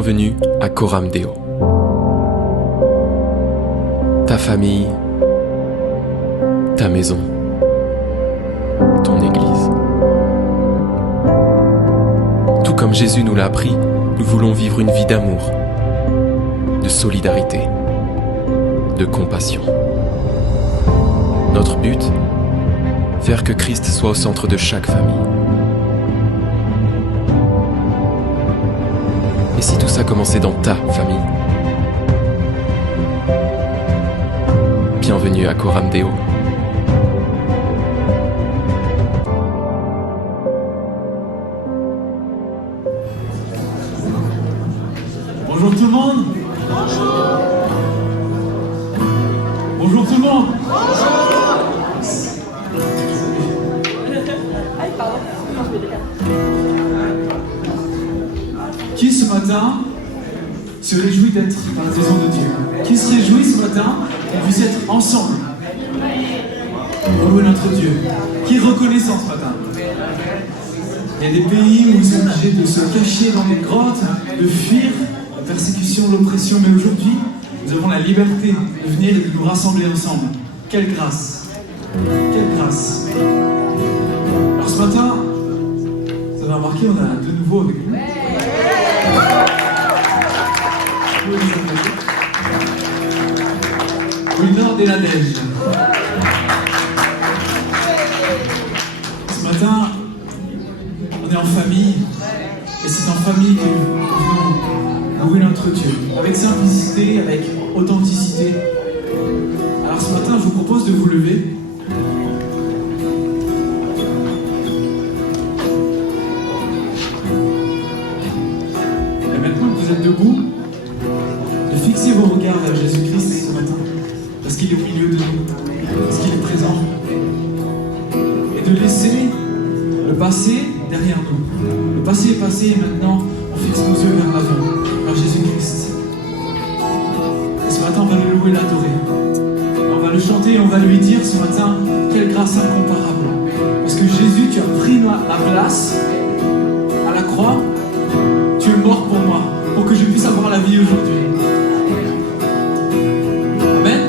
Bienvenue à Coram Deo. Ta famille, ta maison, ton église. Tout comme Jésus nous l'a appris, nous voulons vivre une vie d'amour, de solidarité, de compassion. Notre but, faire que Christ soit au centre de chaque famille. Et si tout ça commençait dans ta famille? Bienvenue à Coram Deo. Bonjour tout le monde. Bonjour. Bonjour tout le monde. Bonjour. Qui ce matin se réjouit d'être dans la maison de Dieu? Qui se réjouit ce matin qu'on puisse être ensemble pour louer notre Dieu? Qui est reconnaissant ce matin? Il y a des pays où ils sont obligés de se cacher dans des grottes, de fuir la persécution, l'oppression, mais aujourd'hui, nous avons la liberté de venir et de nous rassembler ensemble. Quelle grâce! Quelle grâce! Alors ce matin, vous avez remarqué, on a de nouveau avec nous. Le nord et la neige. Ce matin, on est en famille, et c'est en famille que nous venons louer notre Dieu, avec simplicité, avec authenticité. Alors ce matin, je vous propose de vous lever. Et maintenant que vous êtes debout, de fixer vos regards vers Jésus-Christ ce matin, parce qu'il est au milieu de nous, parce qu'il est présent, et de laisser le passé derrière nous. Le passé est passé et maintenant on fixe nos yeux vers l'avant, vers Jésus-Christ. Et ce matin on va le louer, l'adorer. On va le chanter et on va lui dire ce matin, quelle grâce incomparable. Parce que Jésus, tu as pris ma place à la croix, tu es mort pour moi, pour que je puisse avoir la vie aujourd'hui. Amen.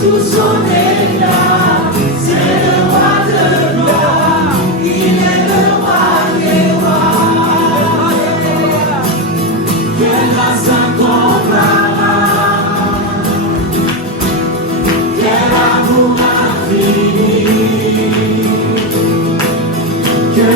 Tout son élan. Je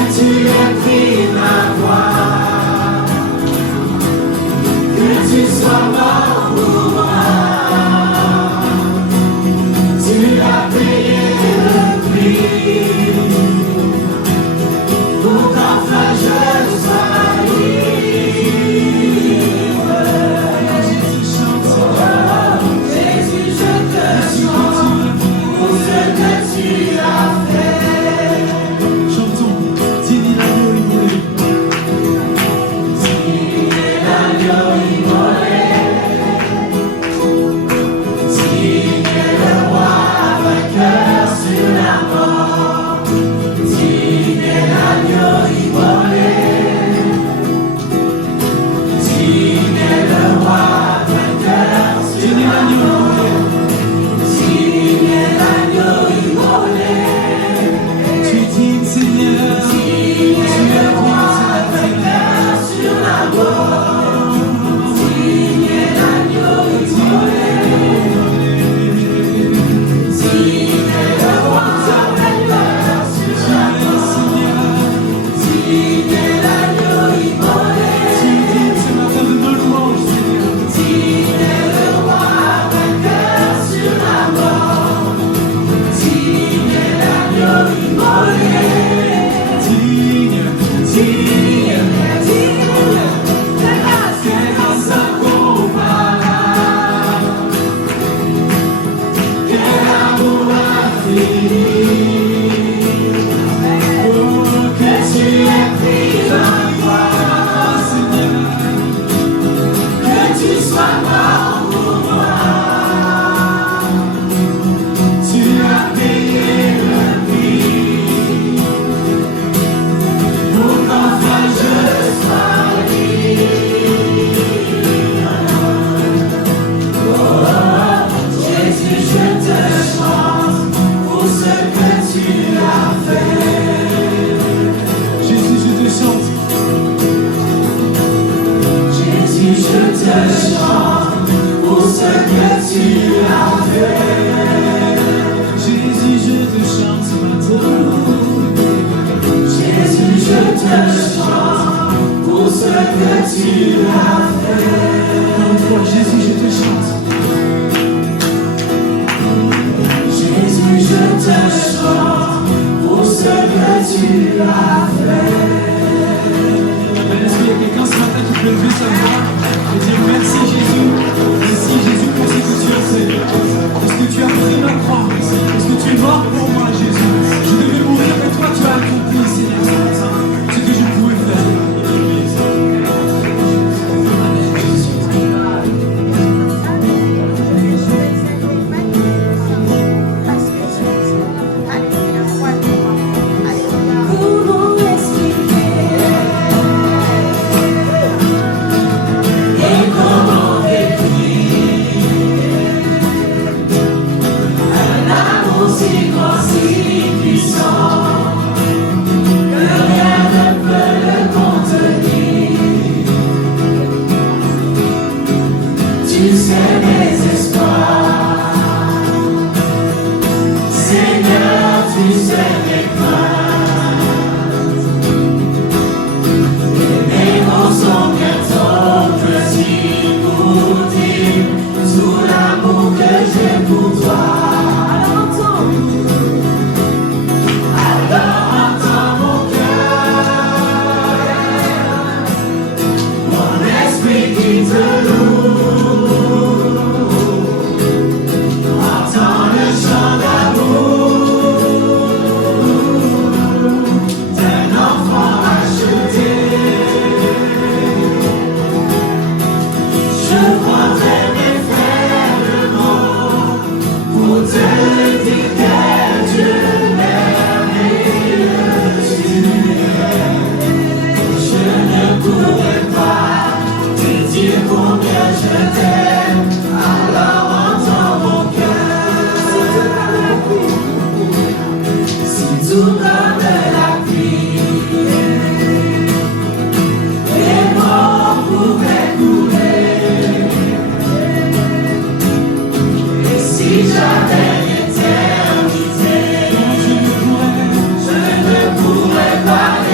ne pourrais pas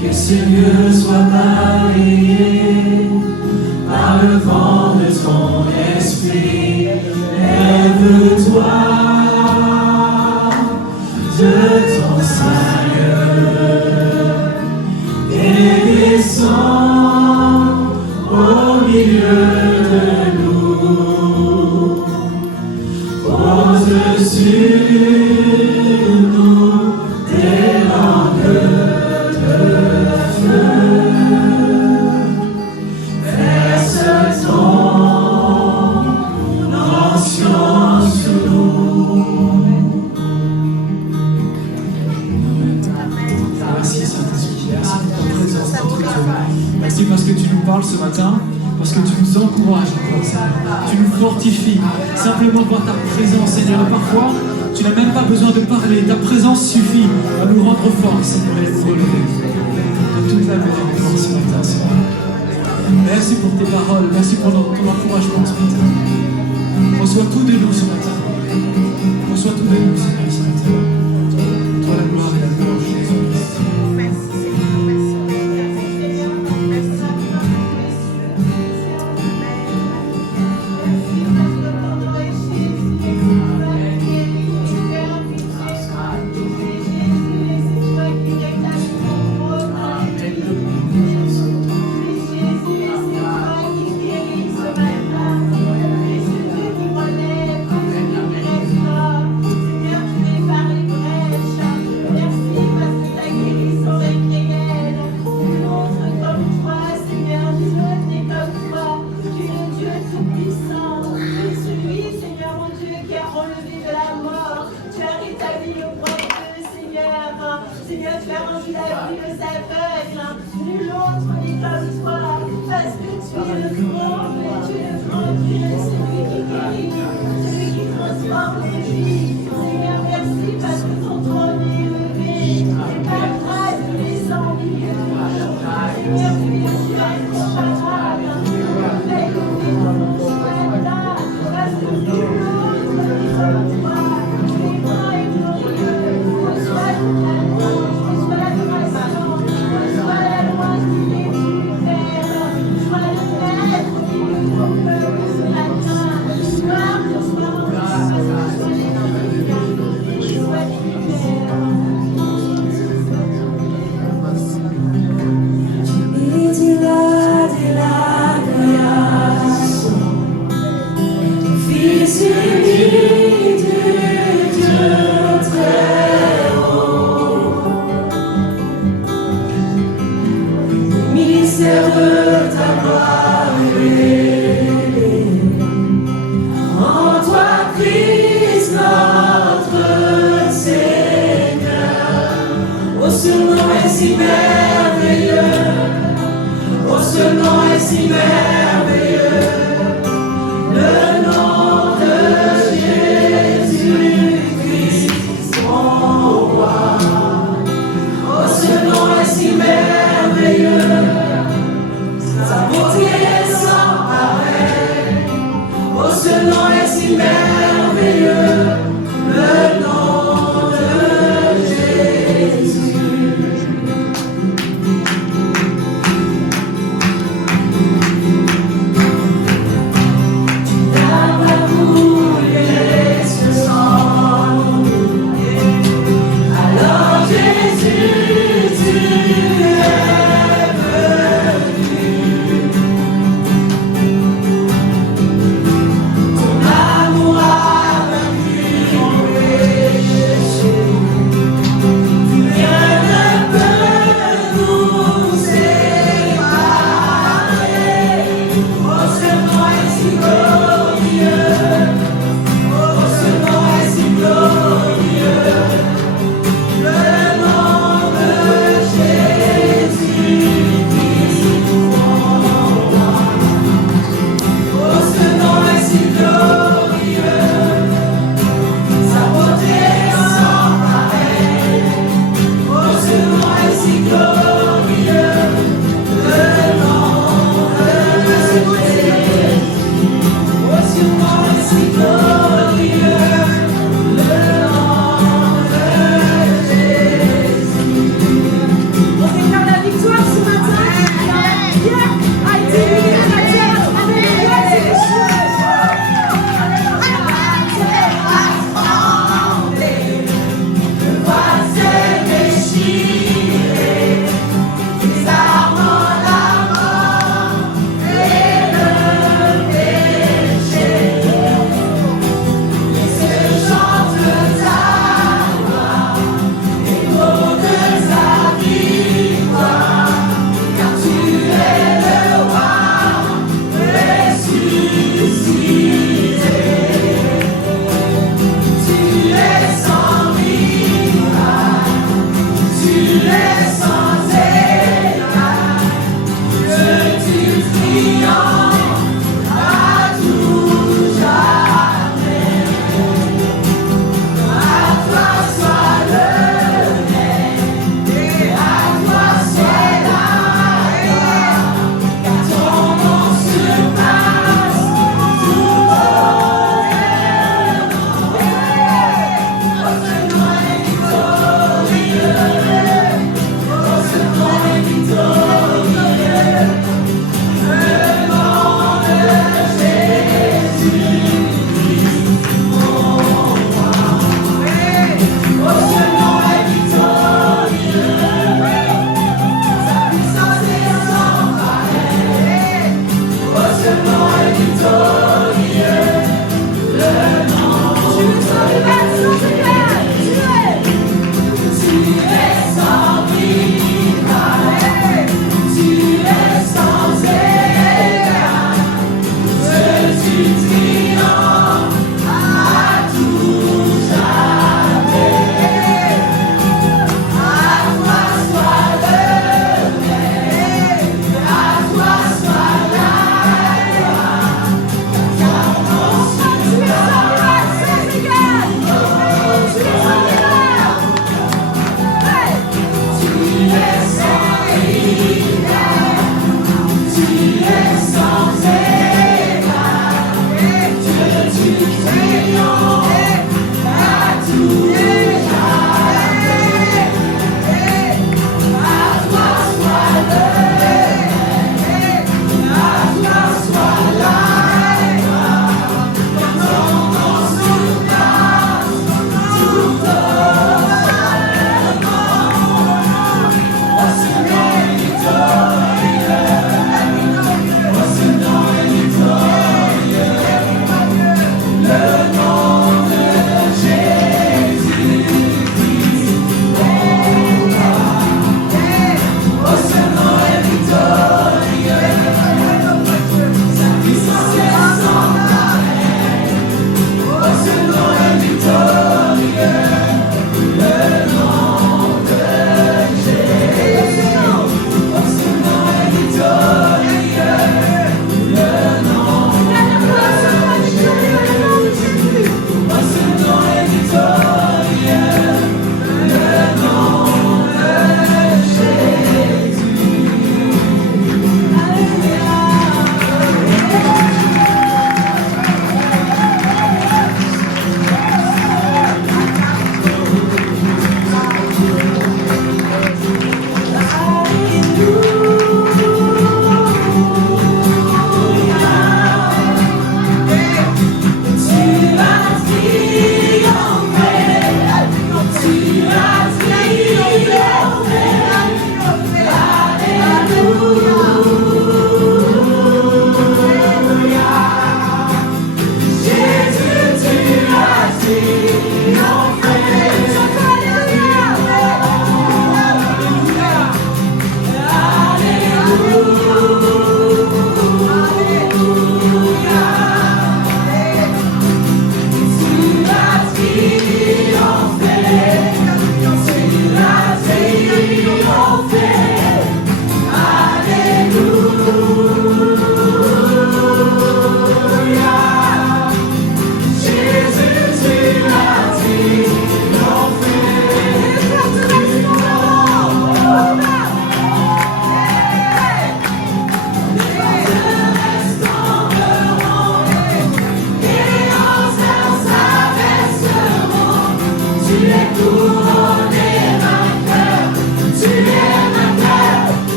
Que ce lieu soit balayé par le vent de ton esprit. Lève-toi de ton Seigneur et descends au milieu de nous. Pose sur nous tes langues de feu. Verse ton onction sur nous. Merci Saint-Esprit, merci pour ta présence, notre Dieu. Merci parce que tu nous parles ce matin, parce que tu nous encourages encore, Seigneur. Tu nous fortifies simplement par ta présence, Seigneur. Et parfois, tu n'as même pas besoin de parler. Ta présence suffit à nous rendre forts, Seigneur, et à nous relever de toute la miséricorde ce matin, Seigneur. Merci pour tes paroles, merci pour ton encouragement ce matin. Reçois tout de nous ce matin. Reçois tout de nous, Seigneur, ce matin. Toi la gloire et la louange, Jésus-Christ.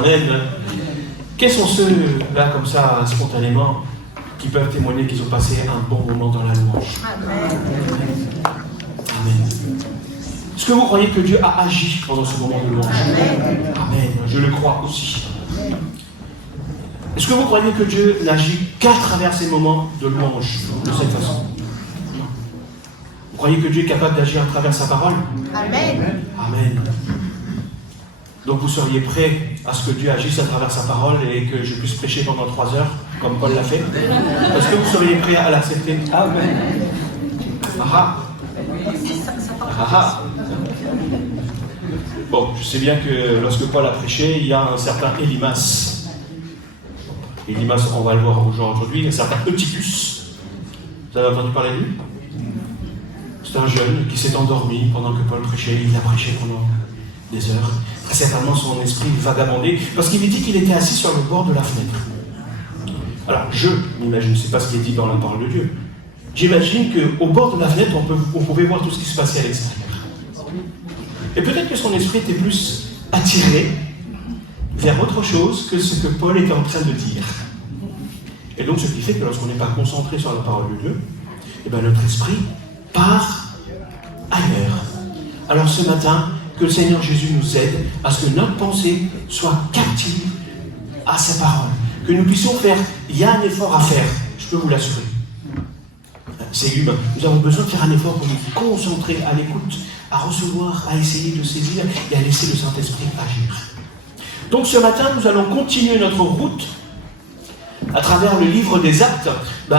Amen. Quels sont ceux, là, comme ça, spontanément, qui peuvent témoigner qu'ils ont passé un bon moment dans la louange? Amen. Amen. Est-ce que vous croyez que Dieu a agi pendant ce moment de louange? Amen. Amen. Je le crois aussi. Est-ce que vous croyez que Dieu n'agit qu'à travers ces moments de louange, de cette façon? Vous croyez que Dieu est capable d'agir à travers sa parole? Amen. Amen. Donc vous seriez prêt à ce que Dieu agisse à travers sa parole et que je puisse prêcher pendant 3 heures, comme Paul l'a fait? Est-ce que vous seriez prêt à l'accepter? Amen. Ah ah. Bon, je sais bien que lorsque Paul a prêché, il y a un certain Élymas. Élymas, on va le voir aujourd'hui, un certain Eutychus. Vous avez entendu parler de lui? C'est un jeune qui s'est endormi pendant que Paul prêchait. Il a prêché pendant des heures. Très certainement, son esprit vagabondait, parce qu'il est dit qu'il était assis sur le bord de la fenêtre. Alors, je m'imagine, c'est pas ce qui est dit dans la parole de Dieu. J'imagine qu'au bord de la fenêtre, on pouvait voir tout ce qui se passait à l'extérieur. Et peut-être que son esprit était plus attiré vers autre chose que ce que Paul était en train de dire. Et donc, ce qui fait que lorsqu'on n'est pas concentré sur la parole de Dieu, eh bien, notre esprit part ailleurs. Alors, ce matin, que le Seigneur Jésus nous aide à ce que notre pensée soit captive à sa parole. Que nous puissions faire, il y a un effort à faire, je peux vous l'assurer. C'est humain. Nous avons besoin de faire un effort pour nous concentrer à l'écoute, à recevoir, à essayer de saisir et à laisser le Saint-Esprit agir. Donc ce matin, nous allons continuer notre route à travers le livre des Actes. Le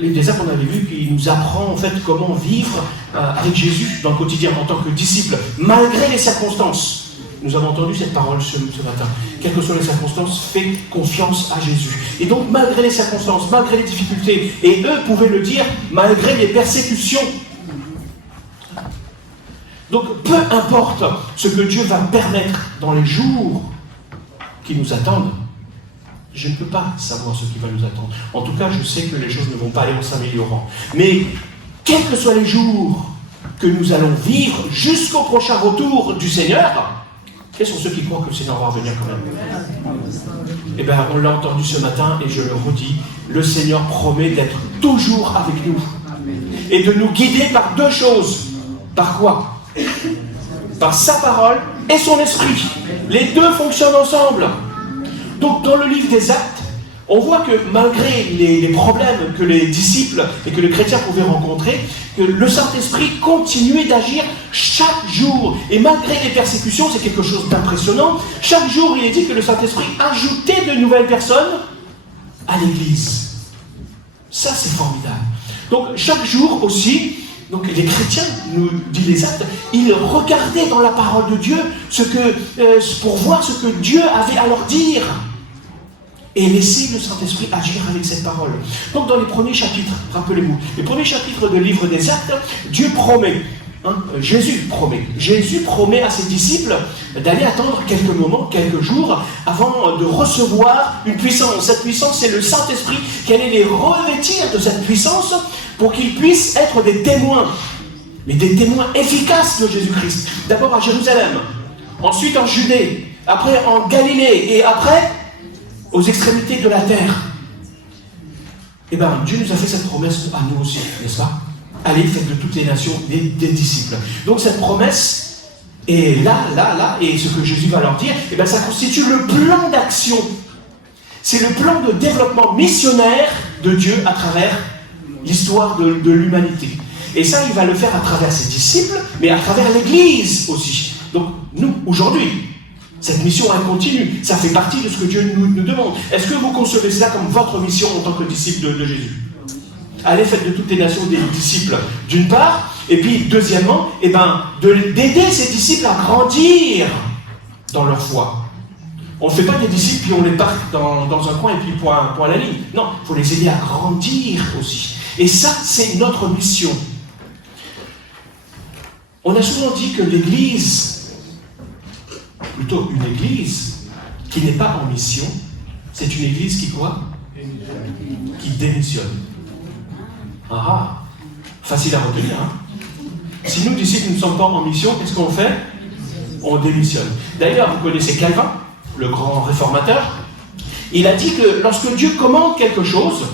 livre des Actes, on avait vu qu'il nous apprend en fait comment vivre avec Jésus dans le quotidien en tant que disciple, malgré les circonstances. Nous avons entendu cette parole ce matin. Quelles que soient les circonstances, fais confiance à Jésus. Et donc, malgré les circonstances, malgré les difficultés, et eux pouvaient le dire, malgré les persécutions. Donc, peu importe ce que Dieu va permettre dans les jours qui nous attendent, je ne peux pas savoir ce qui va nous attendre. En tout cas, je sais que les choses ne vont pas aller en s'améliorant. Mais, quels que soient les jours que nous allons vivre jusqu'au prochain retour du Seigneur, quels sont ceux qui croient que le Seigneur va revenir quand même? Eh bien, on l'a entendu ce matin et je le redis, le Seigneur promet d'être toujours avec nous et de nous guider par 2 choses. Par quoi? Par sa parole et son esprit. Les 2 fonctionnent ensemble. Donc, dans le livre des Actes, on voit que malgré les problèmes que les disciples et que les chrétiens pouvaient rencontrer, que le Saint-Esprit continuait d'agir chaque jour. Et malgré les persécutions, c'est quelque chose d'impressionnant. Chaque jour, il est dit que le Saint-Esprit ajoutait de nouvelles personnes à l'Église. Ça, c'est formidable. Donc, chaque jour aussi, donc les chrétiens, nous dit les Actes, ils regardaient dans la parole de Dieu pour voir ce que Dieu avait à leur dire. Et laisser le Saint-Esprit agir avec cette parole. Donc dans les premiers chapitres, rappelez-vous, les premiers chapitres du livre des Actes, Dieu promet, Jésus promet à ses disciples d'aller attendre quelques moments, quelques jours, avant de recevoir une puissance. Cette puissance, c'est le Saint-Esprit qui allait les revêtir de cette puissance pour qu'ils puissent être des témoins, mais des témoins efficaces de Jésus-Christ. D'abord à Jérusalem, ensuite en Judée, après en Galilée, et après aux extrémités de la terre. Eh bien, Dieu nous a fait cette promesse à nous aussi, n'est-ce pas? Allez, faites de toutes les nations des disciples. Donc cette promesse est là, et ce que Jésus va leur dire, eh bien, ça constitue le plan d'action. C'est le plan de développement missionnaire de Dieu à travers l'histoire de l'humanité. Et ça, il va le faire à travers ses disciples, mais à travers l'Église aussi. Donc, nous, aujourd'hui, cette mission, elle continue. Ça fait partie de ce que Dieu nous demande. Est-ce que vous concevez cela comme votre mission en tant que disciple de Jésus? Allez, faites de toutes les nations des disciples, d'une part, et puis, deuxièmement, d'aider ces disciples à grandir dans leur foi. On ne fait pas des disciples, puis on les parque dans un coin, et puis point à la ligne. Non, il faut les aider à grandir aussi. Et ça, c'est notre mission. On a souvent dit que l'Église, plutôt une église qui n'est pas en mission, c'est une église qui quoi? Qui démissionne. Facile à retenir, hein? Si nous, disciples, nous ne sommes pas en mission, qu'est-ce qu'on fait? On démissionne. D'ailleurs, vous connaissez Calvin, le grand réformateur, il a dit que lorsque Dieu commande quelque chose,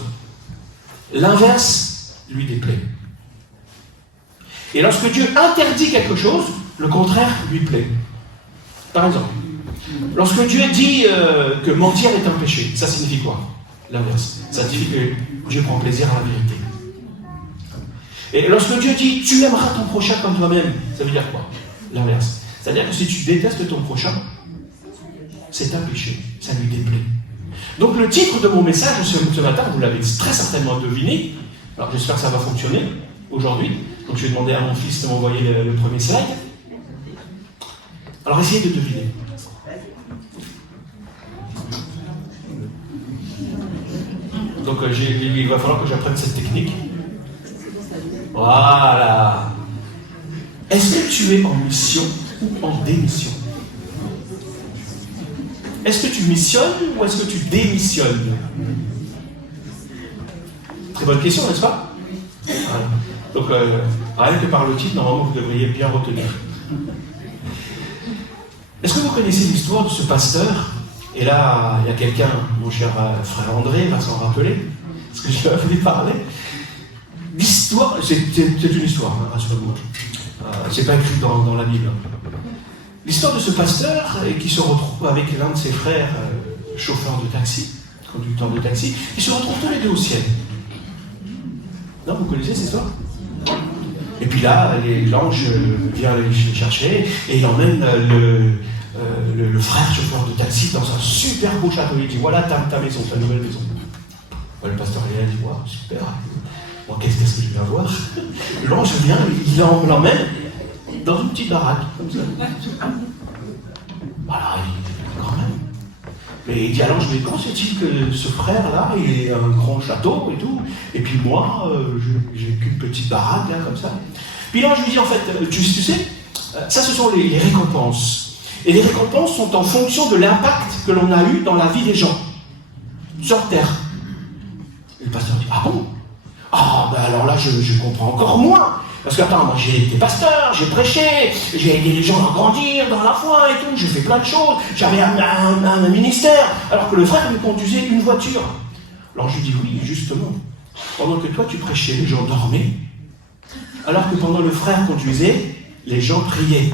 l'inverse lui déplaît. Et lorsque Dieu interdit quelque chose, le contraire lui plaît. Par exemple, lorsque Dieu dit que mentir est un péché, ça signifie quoi? L'inverse. Ça signifie que Dieu prend plaisir à la vérité. Et lorsque Dieu dit tu aimeras ton prochain comme toi-même, ça veut dire quoi? L'inverse. C'est-à-dire que si tu détestes ton prochain, c'est un péché, ça lui déplaît. Donc le titre de mon message ce matin, vous l'avez très certainement deviné, alors j'espère que ça va fonctionner aujourd'hui. Donc je vais demander à mon fils de m'envoyer le premier slide. Alors essayez de deviner. Donc il va falloir que j'apprenne cette technique. Voilà. Est-ce que tu es en mission ou en démission? Est-ce que tu missionnes ou est-ce que tu démissionnes? Très bonne question, n'est-ce pas? Voilà. Donc, rien que par le titre, normalement, vous devriez bien retenir. Est-ce que vous connaissez l'histoire de ce pasteur? Et là, il y a quelqu'un, mon cher frère André, va s'en rappeler, parce que je vais vous parler. L'histoire, c'est une histoire, hein, rassurez-moi. C'est pas écrit dans la Bible. L'histoire de ce pasteur qui se retrouve avec l'un de ses frères chauffeurs de taxi, conducteurs de taxi, ils se retrouvent tous les deux au ciel. Non, vous connaissez cette histoire? Et puis là, l'ange vient les chercher et il emmène le frère chauffeur de taxi dans un super beau château. Il dit voilà ta maison, ta nouvelle maison. Le pasteur il dit waouh, super. Bon, qu'est-ce que je vais avoir? L'ange vient, il l'emmène dans une petite baraque, comme ça. Voilà, quand même. Mais il dit à l'ange, mais comment c'est-il que ce frère-là, il a un grand château et tout, et puis moi, j'ai qu'une petite baraque, là, comme ça. Puis l'ange lui dit, en fait, tu sais, ça ce sont les récompenses. Et les récompenses sont en fonction de l'impact que l'on a eu dans la vie des gens, sur Terre. Et le pasteur dit, ah bon? Ah, ben alors là, je comprends encore moins. Parce que, attends, moi j'ai été pasteur, j'ai prêché, j'ai aidé les gens à grandir dans la foi et tout, j'ai fait plein de choses, j'avais un ministère, alors que le frère me conduisait une voiture. Alors je lui dis, oui, justement, pendant que toi tu prêchais, les gens dormaient, alors que pendant le frère conduisait, les gens priaient.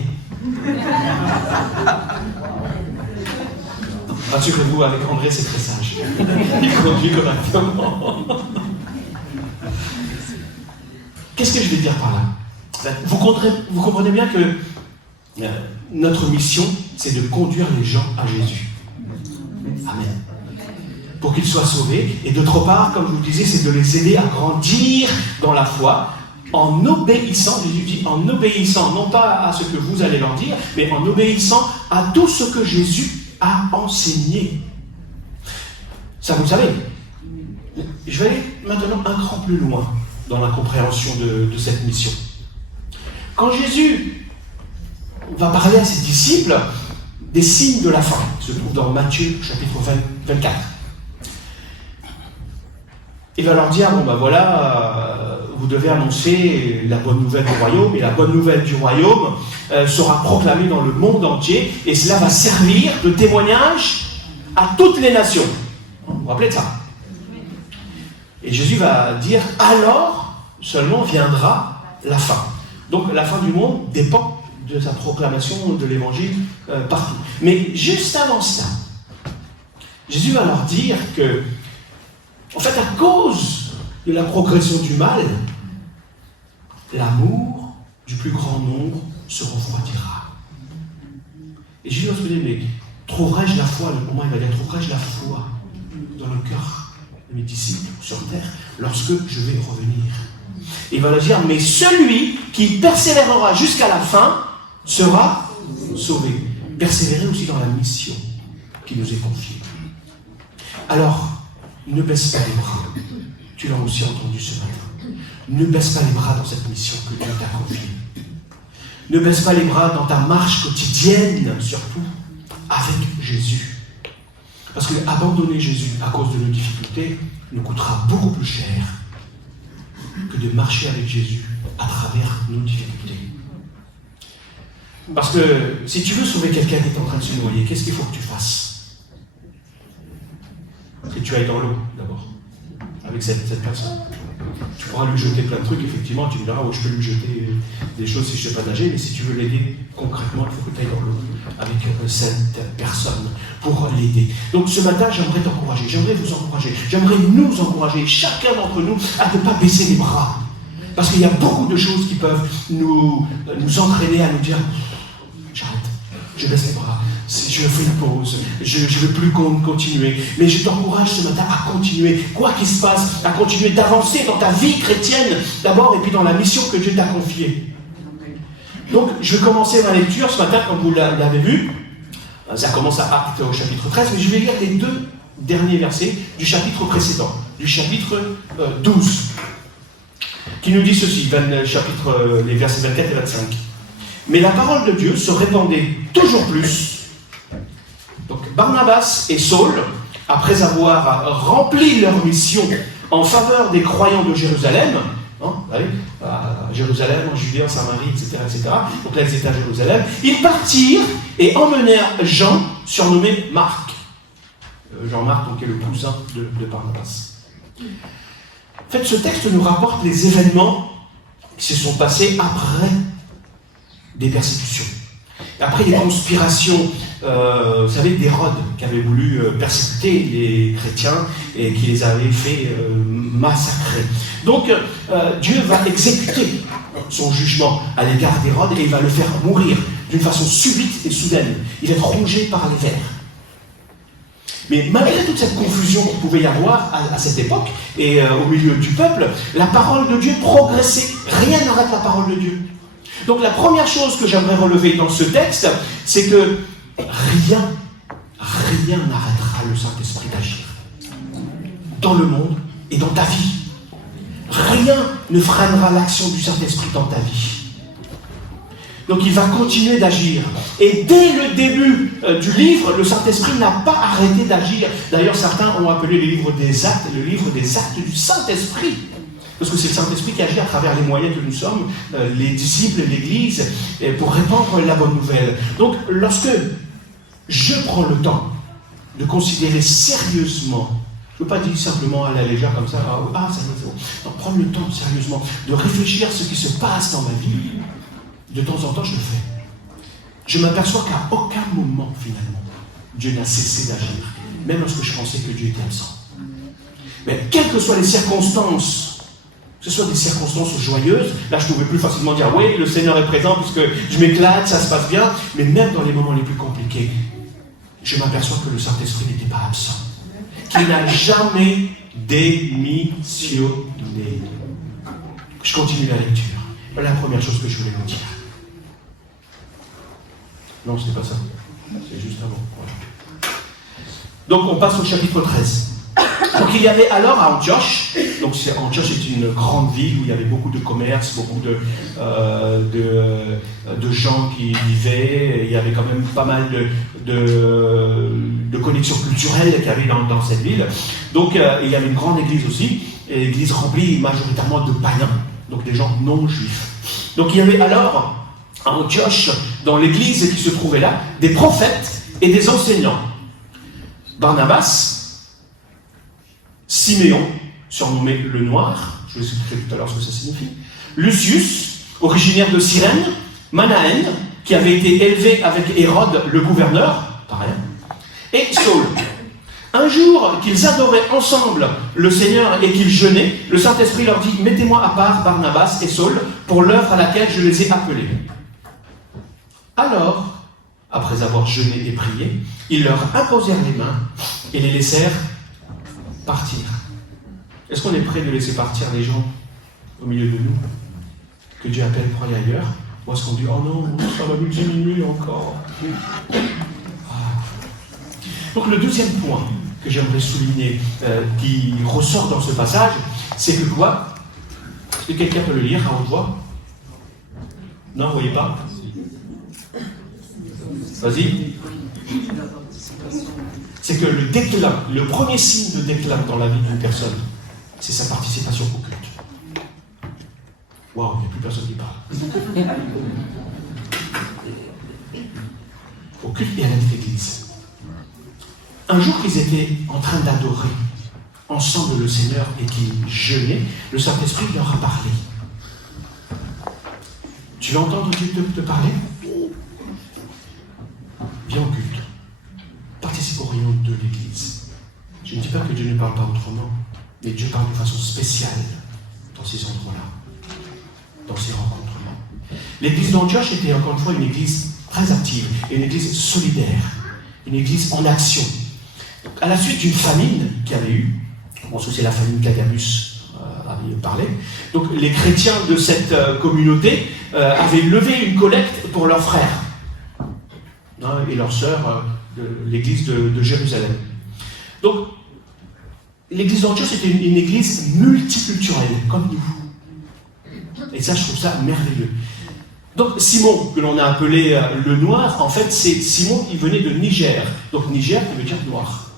Rassurez-vous, avec André, c'est très sage. Il conduit correctement. Qu'est-ce que je vais dire par là? Vous comprenez bien que notre mission, c'est de conduire les gens à Jésus. Amen. Pour qu'ils soient sauvés. Et d'autre part, comme je vous le disais, c'est de les aider à grandir dans la foi, en obéissant, Jésus dit, en obéissant, non pas à ce que vous allez leur dire, mais en obéissant à tout ce que Jésus a enseigné. Ça, vous le savez. Je vais aller maintenant un cran plus loin dans la compréhension de cette mission. Quand Jésus va parler à ses disciples des signes de la fin, qui se trouve dans Matthieu chapitre 24, il va leur dire, bon ben voilà, vous devez annoncer la bonne nouvelle du royaume, et la bonne nouvelle du royaume sera proclamée dans le monde entier, et cela va servir de témoignage à toutes les nations. Vous vous rappelez de ça? Et Jésus va dire, alors seulement viendra la fin. Donc la fin du monde dépend de sa proclamation de l'évangile partout. Mais juste avant ça, Jésus va leur dire que, en fait, à cause de la progression du mal, l'amour du plus grand nombre se refroidira. Et Jésus va se dire, mais trouverai-je la foi? Au moins il va dire, trouverai-je la foi dans le cœur de mes disciples sur terre lorsque je vais revenir? Et il va leur dire, mais celui qui persévérera jusqu'à la fin sera sauvé. Persévérer aussi dans la mission qui nous est confiée. Alors, ne baisse pas les bras. Tu l'as aussi entendu ce matin. Ne baisse pas les bras dans cette mission que Dieu t'a confiée. Ne baisse pas les bras dans ta marche quotidienne, surtout, avec Jésus. Parce que abandonner Jésus à cause de nos difficultés nous coûtera beaucoup plus cher que de marcher avec Jésus à travers nos difficultés. Parce que si tu veux sauver quelqu'un qui est en train de se noyer, qu'est-ce qu'il faut que tu fasses? tu ailles dans l'eau d'abord, avec cette personne. Tu pourras lui jeter plein de trucs, effectivement, tu me diras, oh, je peux lui jeter des choses si je ne sais pas nager, mais si tu veux l'aider concrètement, il faut que tu ailles dans l'eau avec cette personne pour l'aider. Donc ce matin, j'aimerais t'encourager, j'aimerais vous encourager, j'aimerais nous encourager, chacun d'entre nous, à ne pas baisser les bras. Parce qu'il y a beaucoup de choses qui peuvent nous entraîner à nous dire, j'arrête, je baisse les bras. Je fais une pause, je ne veux plus continuer. Mais je t'encourage ce matin à continuer, quoi qu'il se passe, à continuer d'avancer dans ta vie chrétienne d'abord et puis dans la mission que Dieu t'a confiée. Donc, je vais commencer ma lecture ce matin, comme vous l'avez vu. Ça commence à Actes au chapitre 13, mais je vais lire les 2 derniers versets du chapitre précédent, du chapitre 12, qui nous dit ceci, les versets 24 et 25. Mais la parole de Dieu se répandait toujours plus. Donc Barnabas et Saul, après avoir rempli leur mission en faveur des croyants de Jérusalem, à Jérusalem, en Judée, en Samarie, etc., donc là ils étaient à Jérusalem, ils partirent et emmenèrent Jean, surnommé Marc. Jean-Marc, donc, est le cousin de Barnabas. En fait, ce texte nous rapporte les événements qui se sont passés après des persécutions. Après les conspirations, vous savez, d'Hérode, qui avait voulu persécuter les chrétiens et qui les avait fait massacrer. Donc, Dieu va exécuter son jugement à l'égard d'Hérode et il va le faire mourir d'une façon subite et soudaine. Il va être rongé par les vers. Mais malgré toute cette confusion qu'il pouvait y avoir à cette époque et au milieu du peuple, la parole de Dieu progressait. Rien n'arrête la parole de Dieu. Donc la première chose que j'aimerais relever dans ce texte, c'est que rien n'arrêtera le Saint-Esprit d'agir dans le monde et dans ta vie. Rien ne freinera l'action du Saint-Esprit dans ta vie. Donc il va continuer d'agir. Et dès le début du livre, le Saint-Esprit n'a pas arrêté d'agir. D'ailleurs, certains ont appelé le livre des actes du Saint-Esprit. Parce que c'est le Saint-Esprit qui agit à travers les moyens que nous sommes, les disciples, l'Église, pour répandre la bonne nouvelle. Donc, lorsque je prends le temps de considérer sérieusement, je ne veux pas dire simplement à la légère comme ça, ça c'est bon. Non, prendre le temps sérieusement de réfléchir à ce qui se passe dans ma vie, de temps en temps, je le fais. Je m'aperçois qu'à aucun moment, finalement, Dieu n'a cessé d'agir, même lorsque je pensais que Dieu était absent. Mais quelles que soient les circonstances, que ce soit des circonstances joyeuses, là je pouvais plus facilement dire oui, le Seigneur est présent puisque je m'éclate, ça se passe bien, mais même dans les moments les plus compliqués, je m'aperçois que le Saint-Esprit n'était pas absent, qu'il n'a jamais démissionné. Je continue la lecture. Voilà la première chose que je voulais vous dire. Non, ce n'est pas ça. C'est juste avant. Voilà. Donc on passe au chapitre 13. Donc il y avait alors à Antioche, Antioche est une grande ville où il y avait beaucoup de commerce, beaucoup de gens qui vivaient, il y avait quand même pas mal de connexions culturelles qu'il y avait dans cette ville. Donc il y avait une grande église aussi, et l'église remplie majoritairement de païens, donc des gens non juifs. Donc il y avait alors à Antioche, dans l'église qui se trouvait là, des prophètes et des enseignants. Barnabas, Siméon, surnommé le Noir, je vous expliquerai tout à l'heure ce que ça signifie, Lucius, originaire de Cyrène, Manaën, qui avait été élevé avec Hérode le gouverneur, pareil, et Saul. Un jour qu'ils adoraient ensemble le Seigneur et qu'ils jeûnaient, le Saint-Esprit leur dit « Mettez-moi à part Barnabas et Saul pour l'œuvre à laquelle je les ai appelés. » Alors, après avoir jeûné et prié, ils leur imposèrent les mains et les laissèrent partir. Est-ce qu'on est prêt de laisser partir les gens au milieu de nous que Dieu appelle pour aller ailleurs? Ou est-ce qu'on dit « Oh non, ça va nous diminuer encore » Donc le deuxième point que j'aimerais souligner, qui ressort dans ce passage, c'est que quoi? Est-ce que quelqu'un peut le lire à haute voix? Non, vous ne voyez pas? Vas-y. C'est que le déclin, le premier signe de déclin dans la vie d'une personne, c'est sa participation au culte. Waouh, il n'y a plus personne qui parle. Au culte et à la vie de l'église. Un jour qu'ils étaient en train d'adorer, ensemble le Seigneur et qui jeûnaient, le Saint-Esprit leur a parlé. Tu veux entendre Dieu te parler? Viens au culte. Participe aux réunions de l'Église. Je ne dis pas que Dieu ne parle pas autrement, mais Dieu parle de façon spéciale dans ces endroits-là, dans ces rencontres-là. L'église d'Antioche était encore une fois une église très active, et une église solidaire, une église en action. Donc, à la suite d'une famine qu'il y avait eu, on sait c'est la famine qu'Agabus avait parlé, donc les chrétiens de cette communauté avaient levé une collecte pour leurs frères et leurs sœurs de l'église de Jérusalem. Donc, l'église d'Antioche était une église multiculturelle, comme nous. Et ça, je trouve ça merveilleux. Donc, Simon, que l'on a appelé le Noir, en fait, c'est Simon qui venait de Niger. Donc, Niger, qui veut dire noir.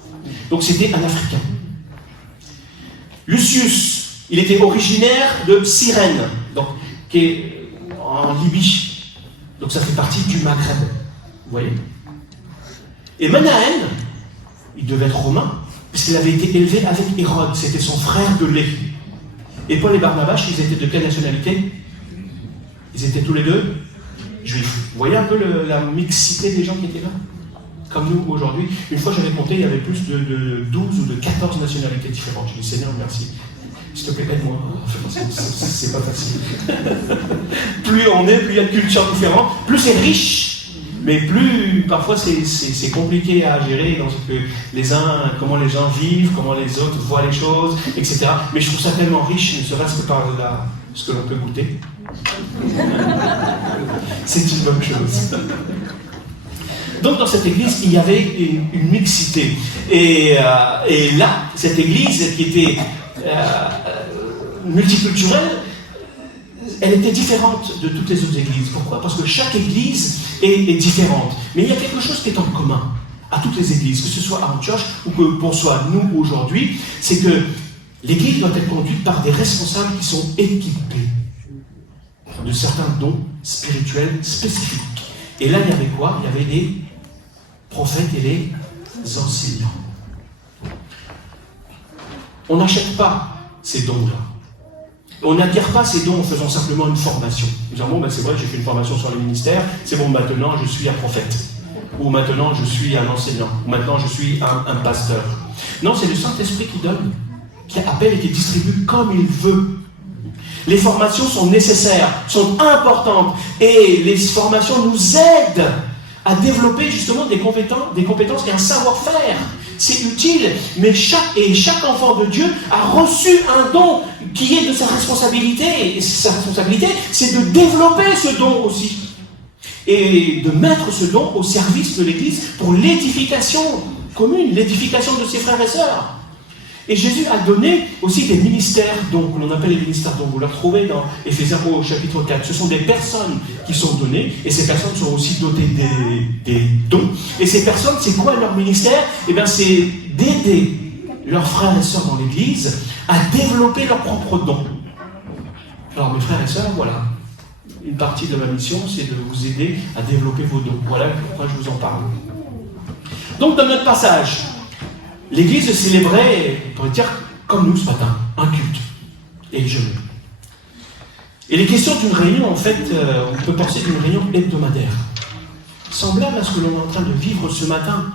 Donc, c'était un Africain. Lucius, il était originaire de Cyrène, donc, qui est en Libye. Donc, ça fait partie du Maghreb. Vous voyez? Et Manahen, il devait être romain, puisqu'il avait été élevé avec Hérode, c'était son frère de lait. Et Paul et Barnabas, ils étaient de quelle nationalité? Ils étaient tous les deux juifs. Vous voyez un peu la mixité des gens qui étaient là? Comme nous aujourd'hui. Une fois j'avais compté, il y avait plus de 12 ou de 14 nationalités différentes. Je dis Seigneur, merci. S'il te plaît, aide-moi. C'est pas facile. Plus on est, plus il y a de cultures différentes, plus c'est riche. Mais plus, parfois, c'est compliqué à gérer dans ce que comment les gens vivent, comment les autres voient les choses, etc. Mais je trouve ça tellement riche, ne serait-ce que par ce que l'on peut goûter. C'est une bonne chose. Donc, dans cette église, il y avait une mixité. Et là, cette église qui était multiculturelle, elle était différente de toutes les autres églises. Pourquoi? Parce que chaque église est différente. Mais il y a quelque chose qui est en commun à toutes les églises, que ce soit à Antioche ou que pour soi, nous, aujourd'hui, c'est que l'église doit être conduite par des responsables qui sont équipés de certains dons spirituels spécifiques. Et là, il y avait quoi? Il y avait les prophètes et les enseignants. On n'achète pas ces dons-là. On n'acquiert pas ces dons en faisant simplement une formation. Nous disons, bon, c'est vrai, j'ai fait une formation sur le ministère, c'est bon, maintenant je suis un prophète. Ou maintenant je suis un enseignant. Ou maintenant je suis un pasteur. Non, c'est le Saint-Esprit qui donne, qui appelle et qui distribue comme il veut. Les formations sont nécessaires, sont importantes. Et les formations nous aident à développer justement des compétences et un savoir-faire. C'est utile, mais chaque enfant de Dieu a reçu un don qui est de sa responsabilité. Et sa responsabilité, c'est de développer ce don aussi. Et de mettre ce don au service de l'Église pour l'édification commune, l'édification de ses frères et sœurs. Et Jésus a donné aussi des ministères dons, que l'on appelle les ministères dons. Vous le retrouvez dans Éphésiens au chapitre 4. Ce sont des personnes qui sont données, et ces personnes sont aussi dotées des dons. Et ces personnes, c'est quoi leur ministère? Eh bien, c'est d'aider leurs frères et sœurs dans l'Église à développer leurs propres dons. Alors, mes frères et sœurs, voilà. Une partie de ma mission, c'est de vous aider à développer vos dons. Voilà pourquoi je vous en parle. Donc, dans notre passage, l'Église célébrait, on pourrait dire, comme nous ce matin, un culte et le jeûne. Et les questions d'une réunion, en fait, on peut penser d'une réunion hebdomadaire, semblable à ce que l'on est en train de vivre ce matin.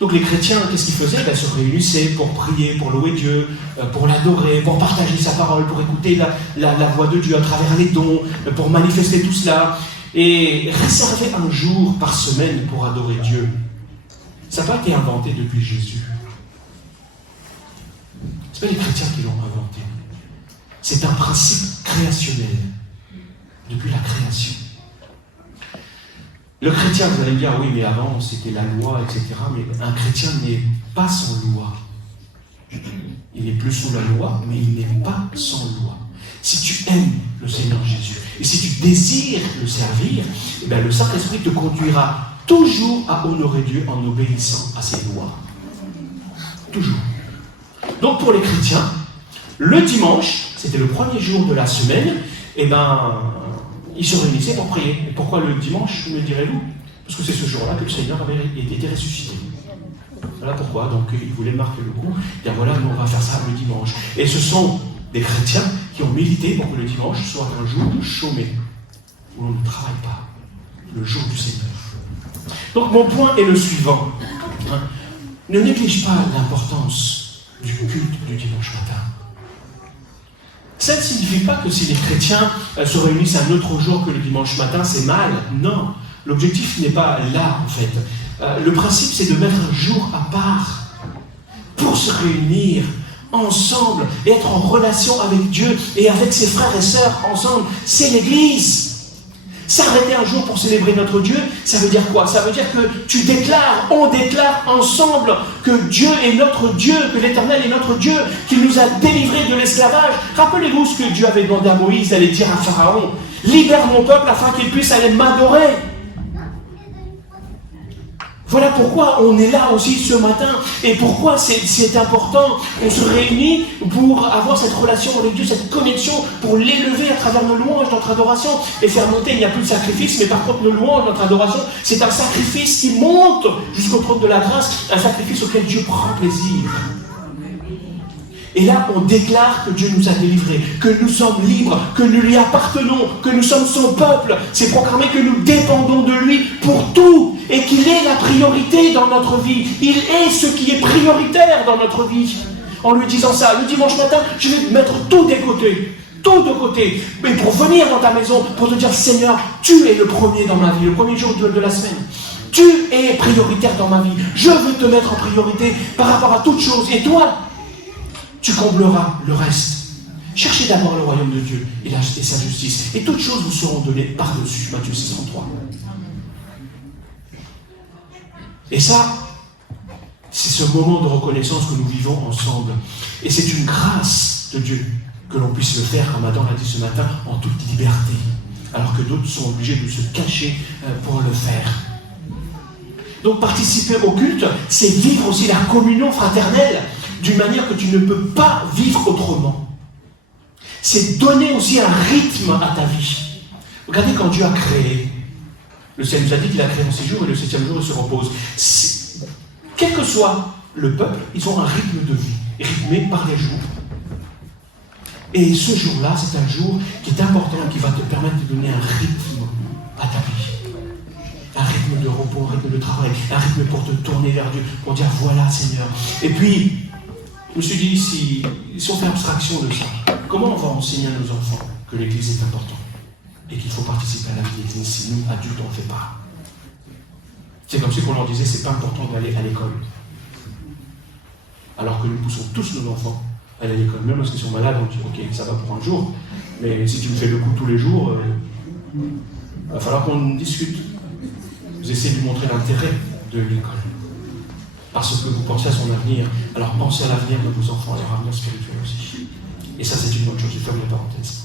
Donc les chrétiens, qu'est-ce qu'ils faisaient? Se réunissaient pour prier, pour louer Dieu, pour l'adorer, pour partager sa parole, pour écouter la voix de Dieu à travers les dons, pour manifester tout cela, et réserver un jour par semaine pour adorer Dieu. Ça n'a pas été inventé depuis Jésus. Ce n'est pas les chrétiens qui l'ont inventé. C'est un principe créationnel, depuis la création. Le chrétien, vous allez me dire, oui, mais avant, c'était la loi, etc. Mais un chrétien n'est pas sans loi. Il n'est plus sous la loi, mais il n'est pas sans loi. Si tu aimes le Seigneur Jésus, et si tu désires le servir, eh bien, le Saint-Esprit te conduira toujours à honorer Dieu en obéissant à ses lois. Toujours. Donc pour les chrétiens, le dimanche, c'était le premier jour de la semaine, eh bien, ils se réunissaient pour prier. Et pourquoi le dimanche, me direz-vous? Parce que c'est ce jour-là que le Seigneur avait été ressuscité. Voilà pourquoi, donc ils voulaient marquer le coup, dire voilà, nous on va faire ça le dimanche. Et ce sont des chrétiens qui ont milité pour que le dimanche soit un jour chômé, où on ne travaille pas, le jour du Seigneur. Donc mon point est le suivant. Ne néglige pas l'importance du culte du dimanche matin. Ça ne signifie pas que si les chrétiens se réunissent un autre jour que le dimanche matin, c'est mal. Non, l'objectif n'est pas là en fait. Le principe c'est de mettre un jour à part pour se réunir ensemble et être en relation avec Dieu et avec ses frères et sœurs ensemble. C'est l'Église. S'arrêter un jour pour célébrer notre Dieu, ça veut dire quoi? Ça veut dire que on déclare ensemble que Dieu est notre Dieu, que l'Éternel est notre Dieu, qu'il nous a délivrés de l'esclavage. Rappelez-vous ce que Dieu avait demandé à Moïse d'aller dire à Pharaon. Libère mon peuple afin qu'il puisse aller m'adorer. Voilà pourquoi on est là aussi ce matin et pourquoi c'est important. On se réunit pour avoir cette relation avec Dieu, cette connexion, pour l'élever à travers nos louanges, notre adoration et faire monter. Il n'y a plus de sacrifice, mais par contre nos louanges, notre adoration, c'est un sacrifice qui monte jusqu'au trône de la grâce, un sacrifice auquel Dieu prend plaisir. Et là, on déclare que Dieu nous a délivrés, que nous sommes libres, que nous lui appartenons, que nous sommes son peuple. C'est proclamé que nous dépendons de lui pour tout et qu'il est la priorité dans notre vie. Il est ce qui est prioritaire dans notre vie. En lui disant ça, le dimanche matin, je vais mettre tout de côté. Tout de côté. Mais pour venir dans ta maison, pour te dire, Seigneur, tu es le premier dans ma vie, le premier jour de la semaine. Tu es prioritaire dans ma vie. Je veux te mettre en priorité par rapport à toute chose. Et toi, tu combleras le reste. Cherchez d'abord le royaume de Dieu et sa justice. Et toutes choses vous seront données par-dessus. Matthieu 6,33. Et ça, c'est ce moment de reconnaissance que nous vivons ensemble. Et c'est une grâce de Dieu que l'on puisse le faire, comme Adam l'a dit ce matin, en toute liberté. Alors que d'autres sont obligés de se cacher pour le faire. Donc participer au culte, c'est vivre aussi la communion fraternelle d'une manière que tu ne peux pas vivre autrement. C'est donner aussi un rythme à ta vie. Regardez quand Dieu a créé. Le Seigneur nous a dit qu'il a créé en 6 jours et le 7e jour il se repose. Quel que soit le peuple, ils ont un rythme de vie, rythmé par les jours. Et ce jour-là, c'est un jour qui est important, qui va te permettre de donner un rythme à ta vie. Un rythme de repos, un rythme de travail, un rythme pour te tourner vers Dieu, pour dire voilà Seigneur. Et puis, je me suis dit, si on fait abstraction de ça, comment on va enseigner à nos enfants que l'Église est importante et qu'il faut participer à la vie de l'Église si nous, adultes, on ne fait pas? C'est comme si on leur disait, c'est pas important d'aller à l'école. Alors que nous poussons tous nos enfants à aller à l'école. Même lorsqu'ils sont malades, on dit, ok, ça va pour un jour, mais si tu me fais le coup tous les jours, il va falloir qu'on discute. Vous essayez de lui montrer l'intérêt de l'école. Parce que vous pensez à son avenir. Alors pensez à l'avenir de vos enfants, à leur avenir spirituel aussi. Et ça, c'est une bonne chose, je ferme la parenthèse.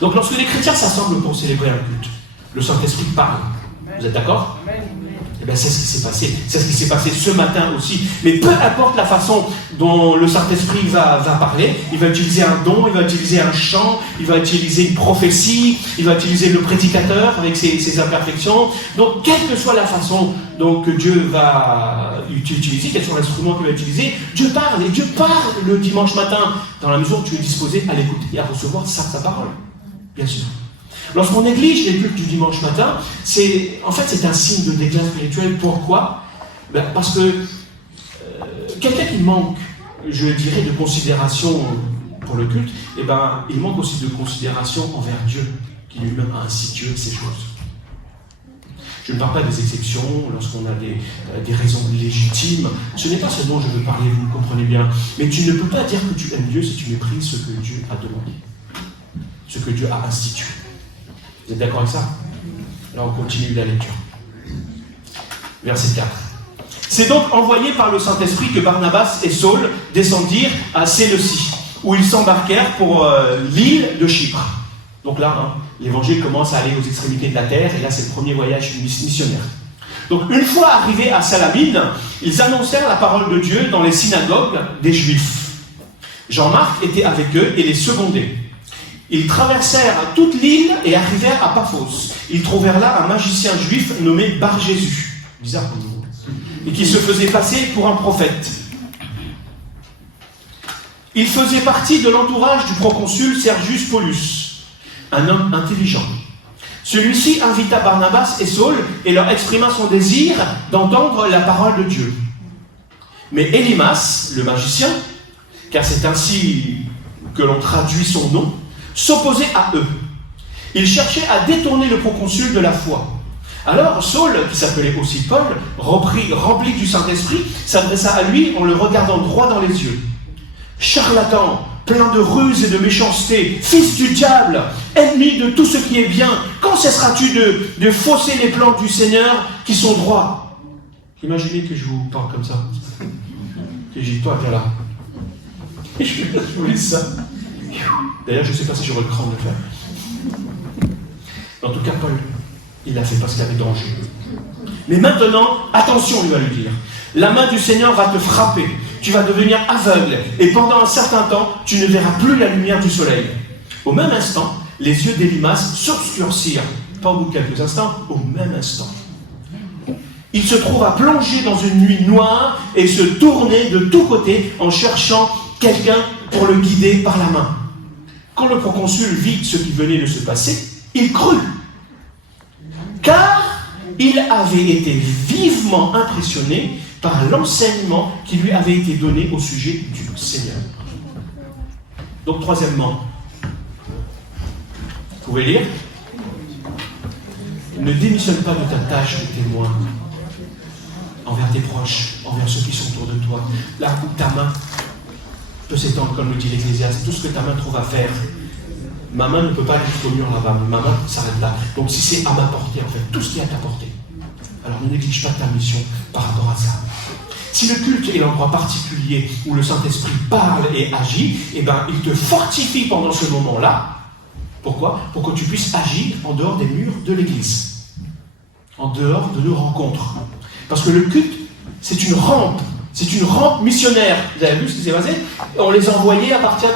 Donc lorsque les chrétiens s'assemblent pour célébrer un culte, le Saint-Esprit parle. Vous êtes d'accord? Eh bien, c'est ce qui s'est passé. C'est ce qui s'est passé ce matin aussi. Mais peu importe la façon dont le Saint-Esprit va parler, il va utiliser un don, il va utiliser un chant, il va utiliser une prophétie, il va utiliser le prédicateur avec ses imperfections. Donc, quelle que soit la façon que Dieu va utiliser, quel soit l'instrument qu'il va utiliser, Dieu parle. Et Dieu parle le dimanche matin, dans la mesure où tu es disposé à l'écouter et à recevoir sa parole. Bien sûr. Lorsqu'on néglige les cultes du dimanche matin, c'est un signe de déclin spirituel. Pourquoi? Parce que quelqu'un qui manque, je dirais, de considération pour le culte, il manque aussi de considération envers Dieu, qui lui-même a institué ces choses. Je ne parle pas des exceptions, lorsqu'on a des raisons légitimes. Ce n'est pas ce dont je veux parler, vous me comprenez bien. Mais tu ne peux pas dire que tu aimes Dieu si tu méprises ce que Dieu a demandé, ce que Dieu a institué. Vous êtes d'accord avec ça? Là, on continue la lecture. Verset 4. C'est donc envoyé par le Saint-Esprit que Barnabas et Saul descendirent à Séleucie, où ils s'embarquèrent pour l'île de Chypre. Donc là, l'évangile commence à aller aux extrémités de la terre, et là, c'est le premier voyage missionnaire. Donc, une fois arrivés à Salamine, ils annoncèrent la parole de Dieu dans les synagogues des Juifs. Jean-Marc était avec eux et les secondait. Ils traversèrent toute l'île et arrivèrent à Paphos. Ils trouvèrent là un magicien juif nommé Bar-Jésus. Bizarre comme nom. et qui se faisait passer pour un prophète. Il faisait partie de l'entourage du proconsul Sergius Paulus, un homme intelligent. Celui-ci invita Barnabas et Saul et leur exprima son désir d'entendre la parole de Dieu. Mais Élymas, le magicien, car c'est ainsi que l'on traduit son nom, s'opposait à eux. Il cherchait à détourner le proconsul de la foi. Alors Saul, qui s'appelait aussi Paul, rempli du Saint-Esprit, s'adressa à lui en le regardant droit dans les yeux. « Charlatan, plein de ruses et de méchanceté, fils du diable, ennemi de tout ce qui est bien, quand cesseras-tu de fausser les plans du Seigneur qui sont droits ?» Imaginez que je vous parle comme ça. Et j'ai dit, toi, viens là. Et je vous laisse ça. D'ailleurs, je ne sais pas si j'aurai le cran de le faire. En tout cas, Paul, il l'a fait parce qu'il y avait danger. Mais maintenant, attention, il va lui dire. La main du Seigneur va te frapper. Tu vas devenir aveugle. Et pendant un certain temps, tu ne verras plus la lumière du soleil. Au même instant, les yeux d'Élymas s'obscurcirent. Pas au bout de quelques instants, au même instant. Il se trouva plongé dans une nuit noire et se tournait de tous côtés en cherchant quelqu'un pour le guider par la main. Quand le proconsul vit ce qui venait de se passer, il crut. Car il avait été vivement impressionné par l'enseignement qui lui avait été donné au sujet du Seigneur. Donc, troisièmement, vous pouvez lire. Ne démissionne pas de ta tâche de témoin envers tes proches, envers ceux qui sont autour de toi. Là où ta main peut s'étendre, comme le dit l'Ecclésiaste, tout ce que ta main trouve à faire. Ma main ne peut pas aller jusqu'au mur là-bas, ma main s'arrête là. Donc si c'est à ma portée, en fait, tout ce qui est à ta portée, alors ne néglige pas ta mission par rapport à ça. Si le culte est l'endroit particulier où le Saint-Esprit parle et agit, eh ben, il te fortifie pendant ce moment-là. Pourquoi ? Pour que tu puisses agir en dehors des murs de l'Église, en dehors de nos rencontres. Parce que le culte, c'est une rampe missionnaire. Vous avez vu ce qui s'est passé ? On les envoyait à partir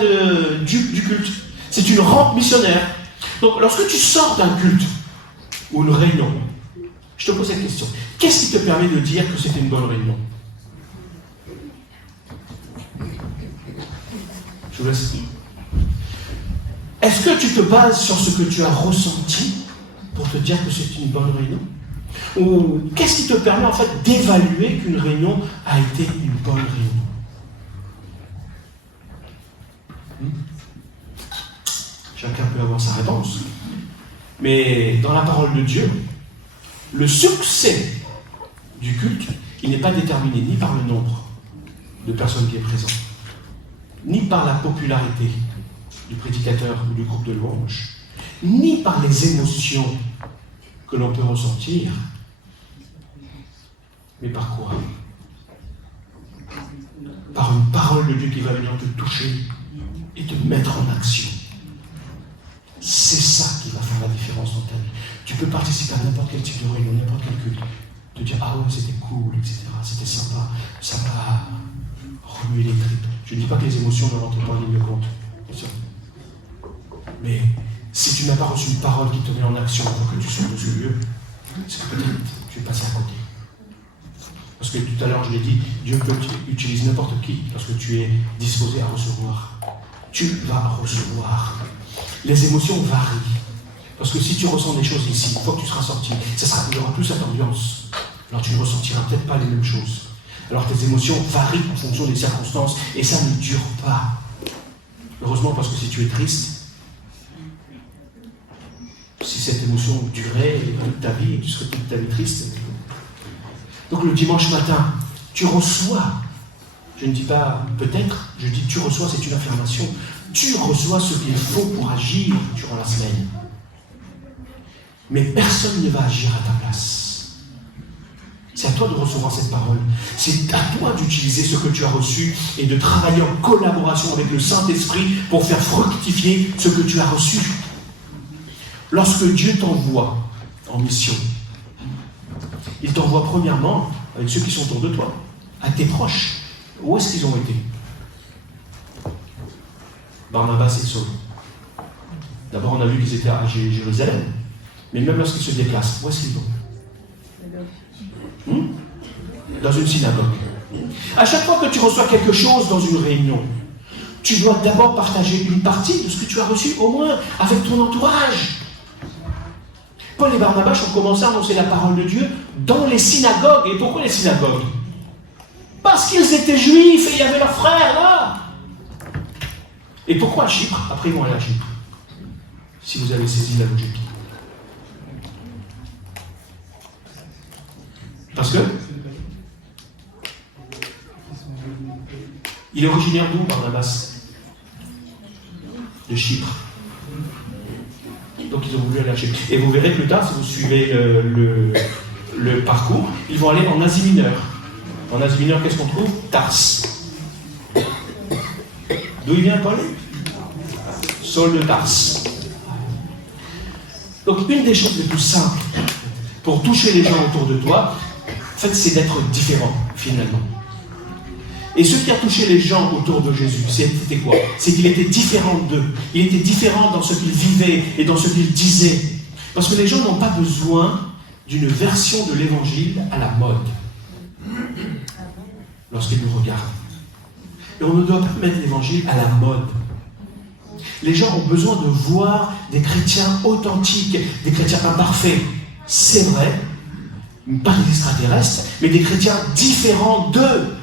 du culte. C'est une rampe missionnaire. Donc, lorsque tu sors d'un culte ou une réunion, je te pose cette question. Qu'est-ce qui te permet de dire que c'était une bonne réunion ? Je vous laisse. Est-ce que tu te bases sur ce que tu as ressenti pour te dire que c'est une bonne réunion ? Ou qu'est-ce qui te permet en fait d'évaluer qu'une réunion a été une bonne réunion ? Chacun peut avoir sa réponse. Mais dans la parole de Dieu, le succès du culte, il n'est pas déterminé ni par le nombre de personnes qui est présent, ni par la popularité du prédicateur ou du groupe de louanges, ni par les émotions que l'on peut ressentir, mais par quoi ? Par une parole de Dieu qui va venir te toucher et te mettre en action. C'est ça qui va faire la différence dans ta vie. Tu peux participer à n'importe quel type de réunion, n'importe quel culte, te dire ah ouais c'était cool, etc. C'était sympa, ça va remuer les tripes. Je ne dis pas que les émotions ne rentrent pas en ligne de compte, bien sûr. Mais si tu n'as pas reçu une parole qui te met en action pour que tu sois de ce lieu, c'est que peut-être tu es passé à côté. Parce que tout à l'heure je l'ai dit, Dieu peut utiliser n'importe qui lorsque tu es disposé à recevoir. Tu vas recevoir. Les émotions varient. Parce que si tu ressens des choses ici, une fois que tu seras sorti, il y aura plus cette ambiance. Alors tu ne ressentiras peut-être pas les mêmes choses. Alors tes émotions varient en fonction des circonstances et ça ne dure pas. Heureusement, parce que si tu es triste, si cette émotion durait toute ta vie, tu serais toute ta vie triste. Donc le dimanche matin, tu reçois. Je ne dis pas peut-être, je dis tu reçois, c'est une affirmation. Tu reçois ce qu'il faut pour agir durant la semaine. Mais personne ne va agir à ta place. C'est à toi de recevoir cette parole. C'est à toi d'utiliser ce que tu as reçu et de travailler en collaboration avec le Saint-Esprit pour faire fructifier ce que tu as reçu. Lorsque Dieu t'envoie en mission, il t'envoie premièrement avec ceux qui sont autour de toi, à tes proches. Où est-ce qu'ils ont été ? Barnabas et Saul. D'abord, on a vu qu'ils étaient à Jérusalem. Mais même lorsqu'ils se déplacent, où est-ce qu'ils vont ? dans une synagogue. À chaque fois que tu reçois quelque chose dans une réunion, tu dois d'abord partager une partie de ce que tu as reçu, au moins avec ton entourage. Paul et Barnabas ont commencé à annoncer la parole de Dieu dans les synagogues. Et pourquoi les synagogues? Parce qu'ils étaient juifs et il y avait leurs frères là. Et pourquoi à Chypre? Après ils vont aller à Chypre. Si vous avez saisi la logique. Parce que il est originaire d'où, Barnabas? De Chypre. Donc ils ont voulu aller à Chypre. Et vous verrez plus tard, si vous suivez le parcours, ils vont aller en Asie mineure. En Asie mineure, qu'est-ce qu'on trouve? Tars. D'où il vient, Paul? Saul de Tars. Donc une des choses les plus simples pour toucher les gens autour de toi, en fait, c'est d'être différent, finalement. Et ce qui a touché les gens autour de Jésus, c'était quoi? C'est qu'il était différent d'eux. Il était différent dans ce qu'il vivait et dans ce qu'il disait. Parce que les gens n'ont pas besoin d'une version de l'évangile à la mode lorsqu'ils nous regardent. Et on ne doit pas mettre l'évangile à la mode. Les gens ont besoin de voir des chrétiens authentiques, des chrétiens imparfaits. C'est vrai, pas des extraterrestres, mais des chrétiens différents d'eux.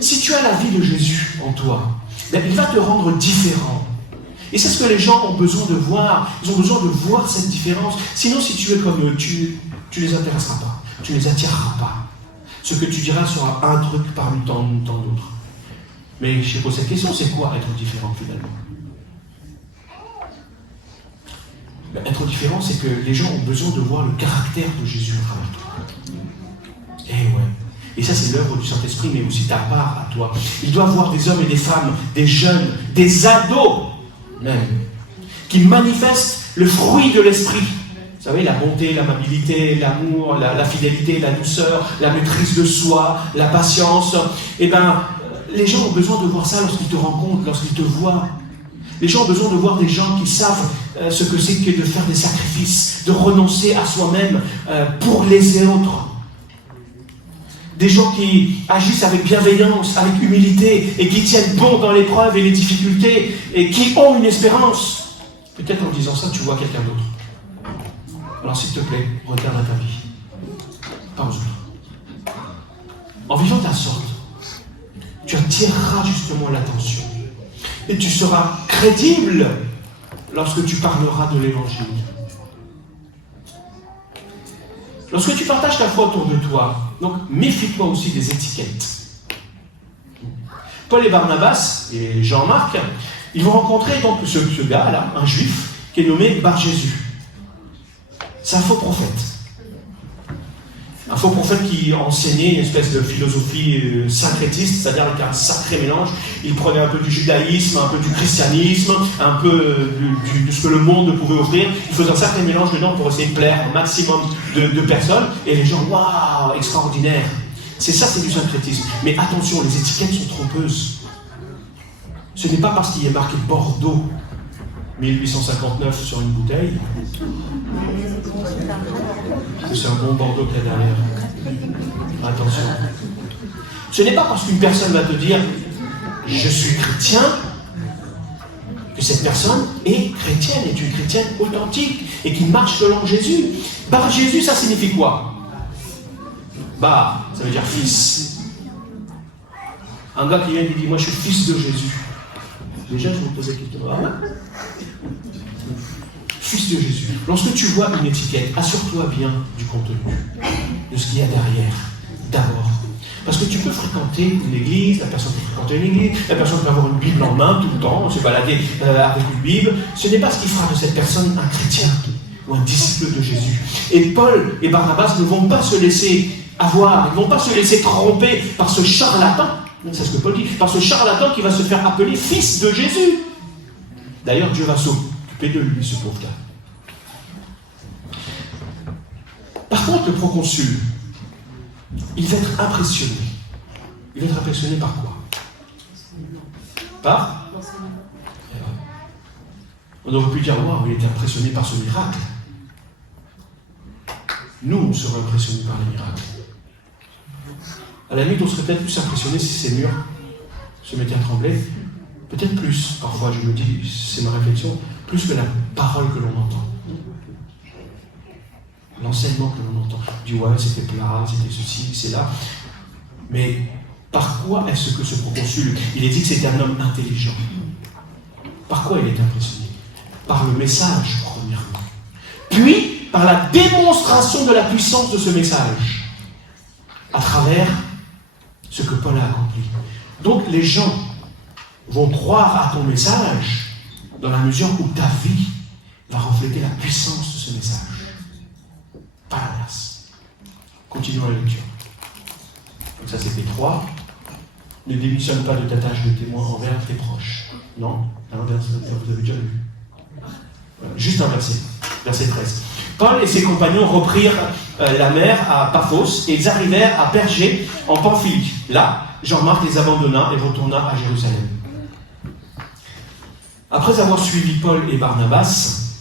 Si tu as la vie de Jésus en toi, ben, il va te rendre différent. Et c'est ce que les gens ont besoin de voir. Ils ont besoin de voir cette différence. Sinon, si tu es comme eux, tu ne les intéresseras pas. Tu ne les attireras pas. Ce que tu diras sera un truc parmi tant d'autres. Mais je pose cette question, c'est quoi être différent finalement? Ben, être différent, c'est que les gens ont besoin de voir le caractère de Jésus à travers toi. Eh ouais. Et ça, c'est l'œuvre du Saint-Esprit, mais aussi ta part à toi. Il doit voir des hommes et des femmes, des jeunes, des ados même, qui manifestent le fruit de l'Esprit. Vous savez, la bonté, l'amabilité, l'amour, la fidélité, la douceur, la maîtrise de soi, la patience. Eh bien, les gens ont besoin de voir ça lorsqu'ils te rencontrent, lorsqu'ils te voient. Les gens ont besoin de voir des gens qui savent ce que c'est que de faire des sacrifices, de renoncer à soi-même pour les autres. Des gens qui agissent avec bienveillance, avec humilité, et qui tiennent bon dans l'épreuve et les difficultés, et qui ont une espérance. Peut-être en disant ça, tu vois quelqu'un d'autre. Alors s'il te plaît, regarde à ta vie. Pas aux autres. En vivant ta sorte, tu attireras justement l'attention. Et tu seras crédible lorsque tu parleras de l'Évangile. Lorsque tu partages ta foi autour de toi, donc méfie-toi aussi des étiquettes. Paul et Barnabas et Jean-Marc, ils vont rencontrer donc ce gars-là, un juif, qui est nommé Bar-Jésus. C'est un faux prophète. Un faux prophète qui enseignait une espèce de philosophie syncrétiste, c'est-à-dire avec un sacré mélange. Il prenait un peu du judaïsme, un peu du christianisme, un peu de ce que le monde pouvait offrir. Il faisait un sacré mélange dedans pour essayer de plaire au maximum de personnes. Et les gens, waouh, extraordinaire. C'est ça, c'est du syncrétisme. Mais attention, les étiquettes sont trompeuses. Ce n'est pas parce qu'il y a marqué Bordeaux 1859 sur une bouteille que c'est un bon Bordeaux qu'il y a derrière. Attention. Ce n'est pas parce qu'une personne va te dire je suis chrétien que cette personne est chrétienne, est une chrétienne authentique et qui marche selon Jésus. Bar Jésus, ça signifie quoi? Bar, ça veut dire fils. Un gars qui vient et dit moi je suis fils de Jésus. Déjà je vous pose la question. Fils de Jésus. Lorsque tu vois une étiquette, assure-toi bien du contenu, de ce qu'il y a derrière, d'abord. Parce que tu peux fréquenter une église, la personne peut fréquenter une église, la personne peut avoir une Bible en main tout le temps, se balader avec une Bible. Ce n'est pas ce qui fera de cette personne un chrétien ou un disciple de Jésus. Et Paul et Barnabas ne vont pas se laisser avoir, ils ne vont pas se laisser tromper par ce charlatan, c'est ce que Paul dit, par ce charlatan qui va se faire appeler fils de Jésus. D'ailleurs, Dieu va s'occuper de lui, ce pauvre gars. Par contre, le proconsul, il va être impressionné. Il va être impressionné par quoi? Par? On aurait pu dire, waouh, il était impressionné par ce miracle. Nous, on serait impressionnés par les miracles. À la limite, on serait peut-être plus impressionné si ces murs se mettaient à trembler. Peut-être plus, parfois, je me dis, c'est ma réflexion, plus que la parole que l'on entend. L'enseignement que l'on entend. On dit, ouais, c'était plat, c'était ceci, c'est là. Mais par quoi est-ce que ce proconsul, il est dit que c'était un homme intelligent? Par quoi il est impressionné? Par le message, premièrement. Puis, par la démonstration de la puissance de ce message, à travers ce que Paul a accompli. Donc, les gens vont croire à ton message dans la mesure où ta vie va refléter la puissance de ce message. Pas l'inverse. Continuons la lecture. Donc ça, c'était 3. Ne démissionne pas de ta tâche de témoin envers tes proches. Non, l'inverse, vous avez déjà lu. Voilà. Juste un verset, verset 13. Paul et ses compagnons reprirent la mer à Paphos et ils arrivèrent à Pergé en Pamphylie. Là, Jean-Marc les abandonna et retourna à Jérusalem. Après avoir suivi Paul et Barnabas,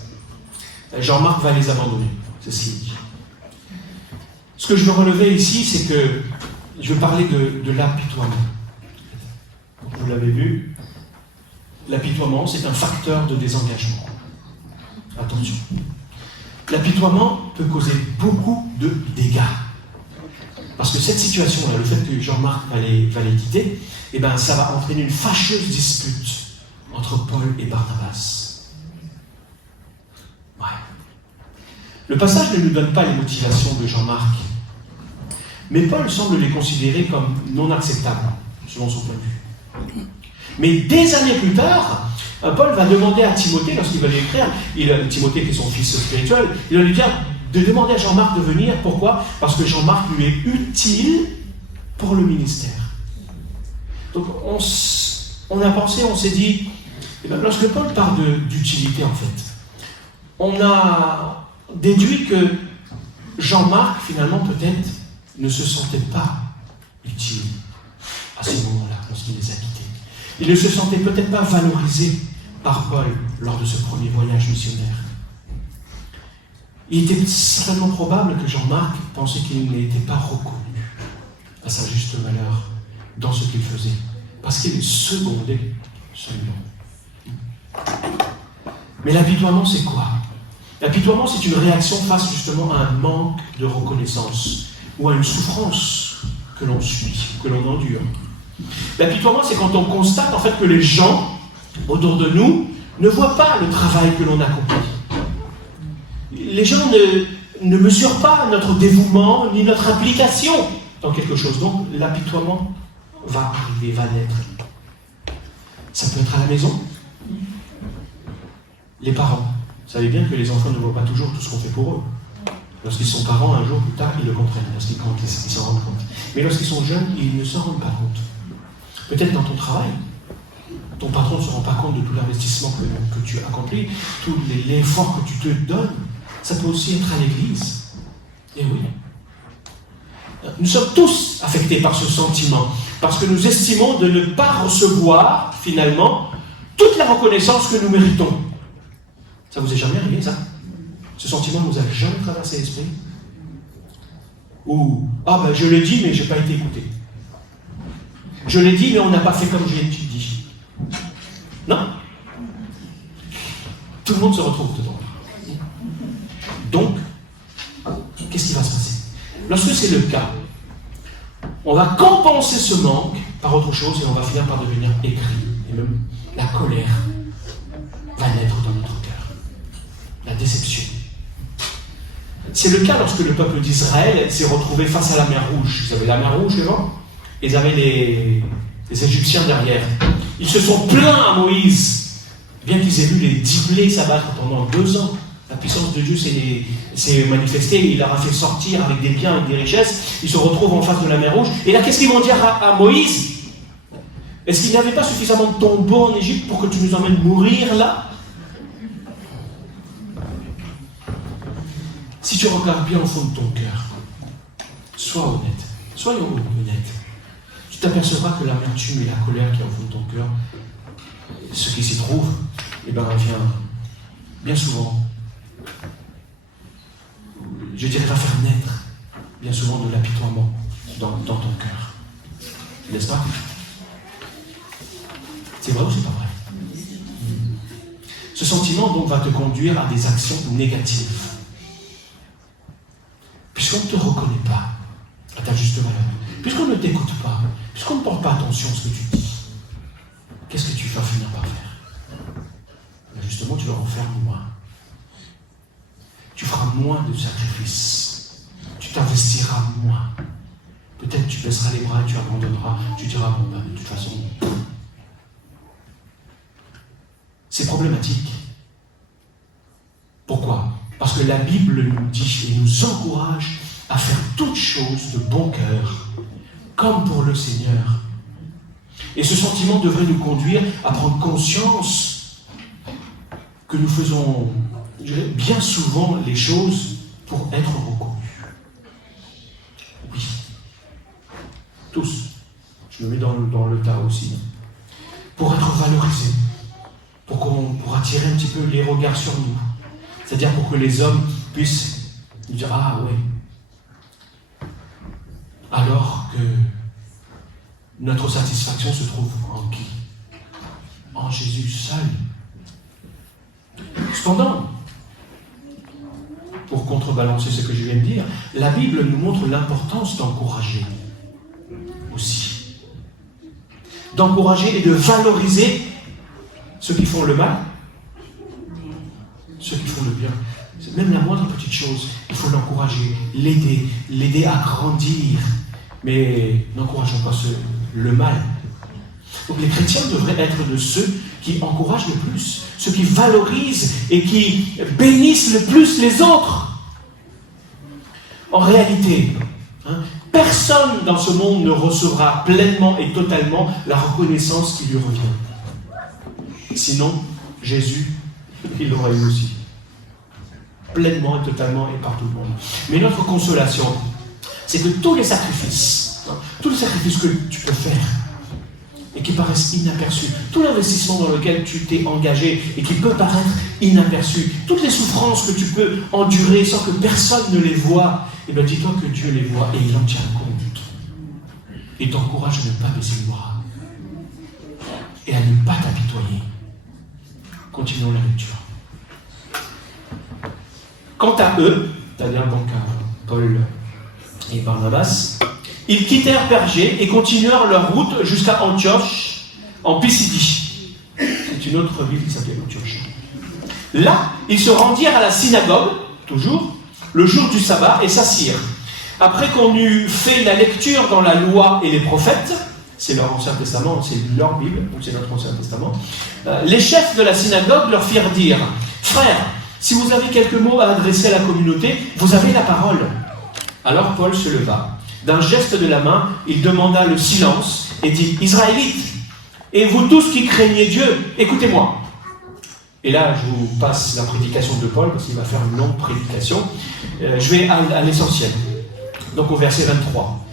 Jean-Marc va les abandonner. C'est ce qu'il dit. Ce que je veux relever ici, c'est que je veux parler de l'apitoiement. Vous l'avez vu, l'apitoiement, c'est un facteur de désengagement. Attention. L'apitoiement peut causer beaucoup de dégâts. Parce que cette situation-là, le fait que Jean-Marc va les quitter, eh ben, ça va entraîner une fâcheuse dispute entre Paul et Barnabas. Ouais. Le passage ne nous donne pas les motivations de Jean-Marc, mais Paul semble les considérer comme non acceptables, selon son point de vue. Mais des années plus tard, Paul va demander à Timothée, lorsqu'il va lui écrire, Timothée qui est son fils spirituel, il va lui dire de demander à Jean-Marc de venir. Pourquoi? Parce que Jean-Marc lui est utile pour le ministère. Donc on a pensé, on s'est dit, eh bien, lorsque Paul parle d'utilité en fait, on a déduit que Jean-Marc finalement peut-être ne se sentait pas utile à ce moment-là, lorsqu'il les a quittés. Il ne se sentait peut-être pas valorisé par Paul lors de ce premier voyage missionnaire. Il était certainement probable que Jean-Marc pensait qu'il n'était pas reconnu à sa juste valeur dans ce qu'il faisait, parce qu'il secondait seulement. Mais l'apitoiement, c'est quoi? L'apitoiement, c'est une réaction face justement à un manque de reconnaissance ou à une souffrance que l'on subit, que l'on endure. L'apitoiement, c'est quand on constate en fait que les gens autour de nous ne voient pas le travail que l'on accomplit. Les gens ne mesurent pas notre dévouement ni notre implication dans quelque chose. Donc l'apitoiement va arriver, va naître. Ça peut être à la maison. Les parents. Vous savez bien que les enfants ne voient pas toujours tout ce qu'on fait pour eux. Lorsqu'ils sont parents, un jour plus tard, ils le comprennent. Lorsqu'ils comptent, ils s'en rendent compte. Mais lorsqu'ils sont jeunes, ils ne s'en rendent pas compte. Peut-être dans ton travail, ton patron ne se rend pas compte de tout l'investissement que tu accomplis, tout l'effort que tu te donnes. Ça peut aussi être à l'église. Et oui. Nous sommes tous affectés par ce sentiment, parce que nous estimons de ne pas recevoir, finalement, toute la reconnaissance que nous méritons. Ça vous est jamais arrivé, ça? Ce sentiment ne vous a jamais traversé l'esprit? Ou, je l'ai dit, mais je n'ai pas été écouté. Je l'ai dit, mais on n'a pas fait comme j'ai dit. Non? Tout le monde se retrouve dedans. Donc, qu'est-ce qui va se passer? Lorsque c'est le cas, on va compenser ce manque par autre chose et on va finir par devenir aigri. Et même la colère va naître dans notre cœur. La déception. C'est le cas lorsque le peuple d'Israël s'est retrouvé face à la mer Rouge. Vous avez la mer Rouge devant? Ils avaient les Égyptiens derrière. Ils se sont plaints à Moïse, bien qu'ils aient vu les 10 plaies s'abattre pendant 2 ans. La puissance de Dieu s'est manifestée, il leur a fait sortir avec des biens, avec des richesses. Ils se retrouvent en face de la mer Rouge. Et là, qu'est-ce qu'ils vont dire à Moïse? Est-ce qu'il n'y avait pas suffisamment de tombeaux en Égypte pour que tu nous emmènes mourir là? Si tu regardes bien au fond de ton cœur, sois honnête, soyons honnêtes. Tu t'apercevras que l'amertume et la colère qui est au fond de ton cœur, ce qui s'y trouve, vient bien souvent, je dirais, va faire naître bien souvent de l'apitoiement dans ton cœur. N'est-ce pas? C'est vrai ou c'est pas vrai? Ce sentiment donc va te conduire à des actions négatives. Puisqu'on ne te reconnaît pas à ta juste valeur, puisqu'on ne t'écoute pas, puisqu'on ne porte pas attention à ce que tu dis, qu'est-ce que tu vas finir par faire? Justement, tu vas en faire moins. Tu feras moins de sacrifices. Tu t'investiras moins. Peut-être tu baisseras les bras et tu abandonneras. Tu diras, bon, ben, de toute façon, c'est problématique. Pourquoi? Parce que la Bible nous dit et nous encourage à faire toutes choses de bon cœur, comme pour le Seigneur. Et ce sentiment devrait nous conduire à prendre conscience que nous faisons bien souvent les choses pour être reconnus. Oui. Tous. Je me mets dans le tas aussi. Pour être valorisés. Pour attirer un petit peu les regards sur nous. C'est-à-dire pour que les hommes puissent nous dire, ah ouais. Alors que notre satisfaction se trouve en qui? En Jésus seul. Cependant, pour contrebalancer ce que je viens de dire, la Bible nous montre l'importance d'encourager aussi. D'encourager et de valoriser ceux qui font le mal, ceux qui font le bien. C'est même la moindre petite chose, il faut l'encourager, l'aider à grandir. Mais n'encourageons pas le mal. Donc les chrétiens devraient être de ceux qui encouragent le plus, ceux qui valorisent et qui bénissent le plus les autres. En réalité, personne dans ce monde ne recevra pleinement et totalement la reconnaissance qui lui revient. Sinon, Jésus, il l'aurait eu aussi. Pleinement et totalement et par tout le monde. Mais notre consolation, c'est que tous les sacrifices que tu peux faire, et qui paraissent inaperçus, tout l'investissement dans lequel tu t'es engagé et qui peut paraître inaperçu, toutes les souffrances que tu peux endurer sans que personne ne les voie, eh bien dis-toi que Dieu les voit et il en tient compte. Et t'encourage à ne pas baisser le bras et à ne pas t'apitoyer. Continuons la lecture. Quant à eux, c'est-à-dire donc à Paul et Barnabas, ils quittèrent Pergé et continuèrent leur route jusqu'à Antioche, en Pisidie. C'est une autre ville qui s'appelait Antioche. Là, ils se rendirent à la synagogue, toujours, le jour du sabbat, et s'assirent. Après qu'on eut fait la lecture dans la loi et les prophètes, c'est leur Ancien Testament, c'est leur Bible, donc c'est notre Ancien Testament, les chefs de la synagogue leur firent dire, « Frères, si vous avez quelques mots à adresser à la communauté, vous avez la parole. » Alors Paul se leva. D'un geste de la main, il demanda le silence et dit « Israélites, et vous tous qui craignez Dieu, écoutez-moi. » Et là, je vous passe la prédication de Paul, parce qu'il va faire une longue prédication. Je vais à l'essentiel. Donc au verset 23.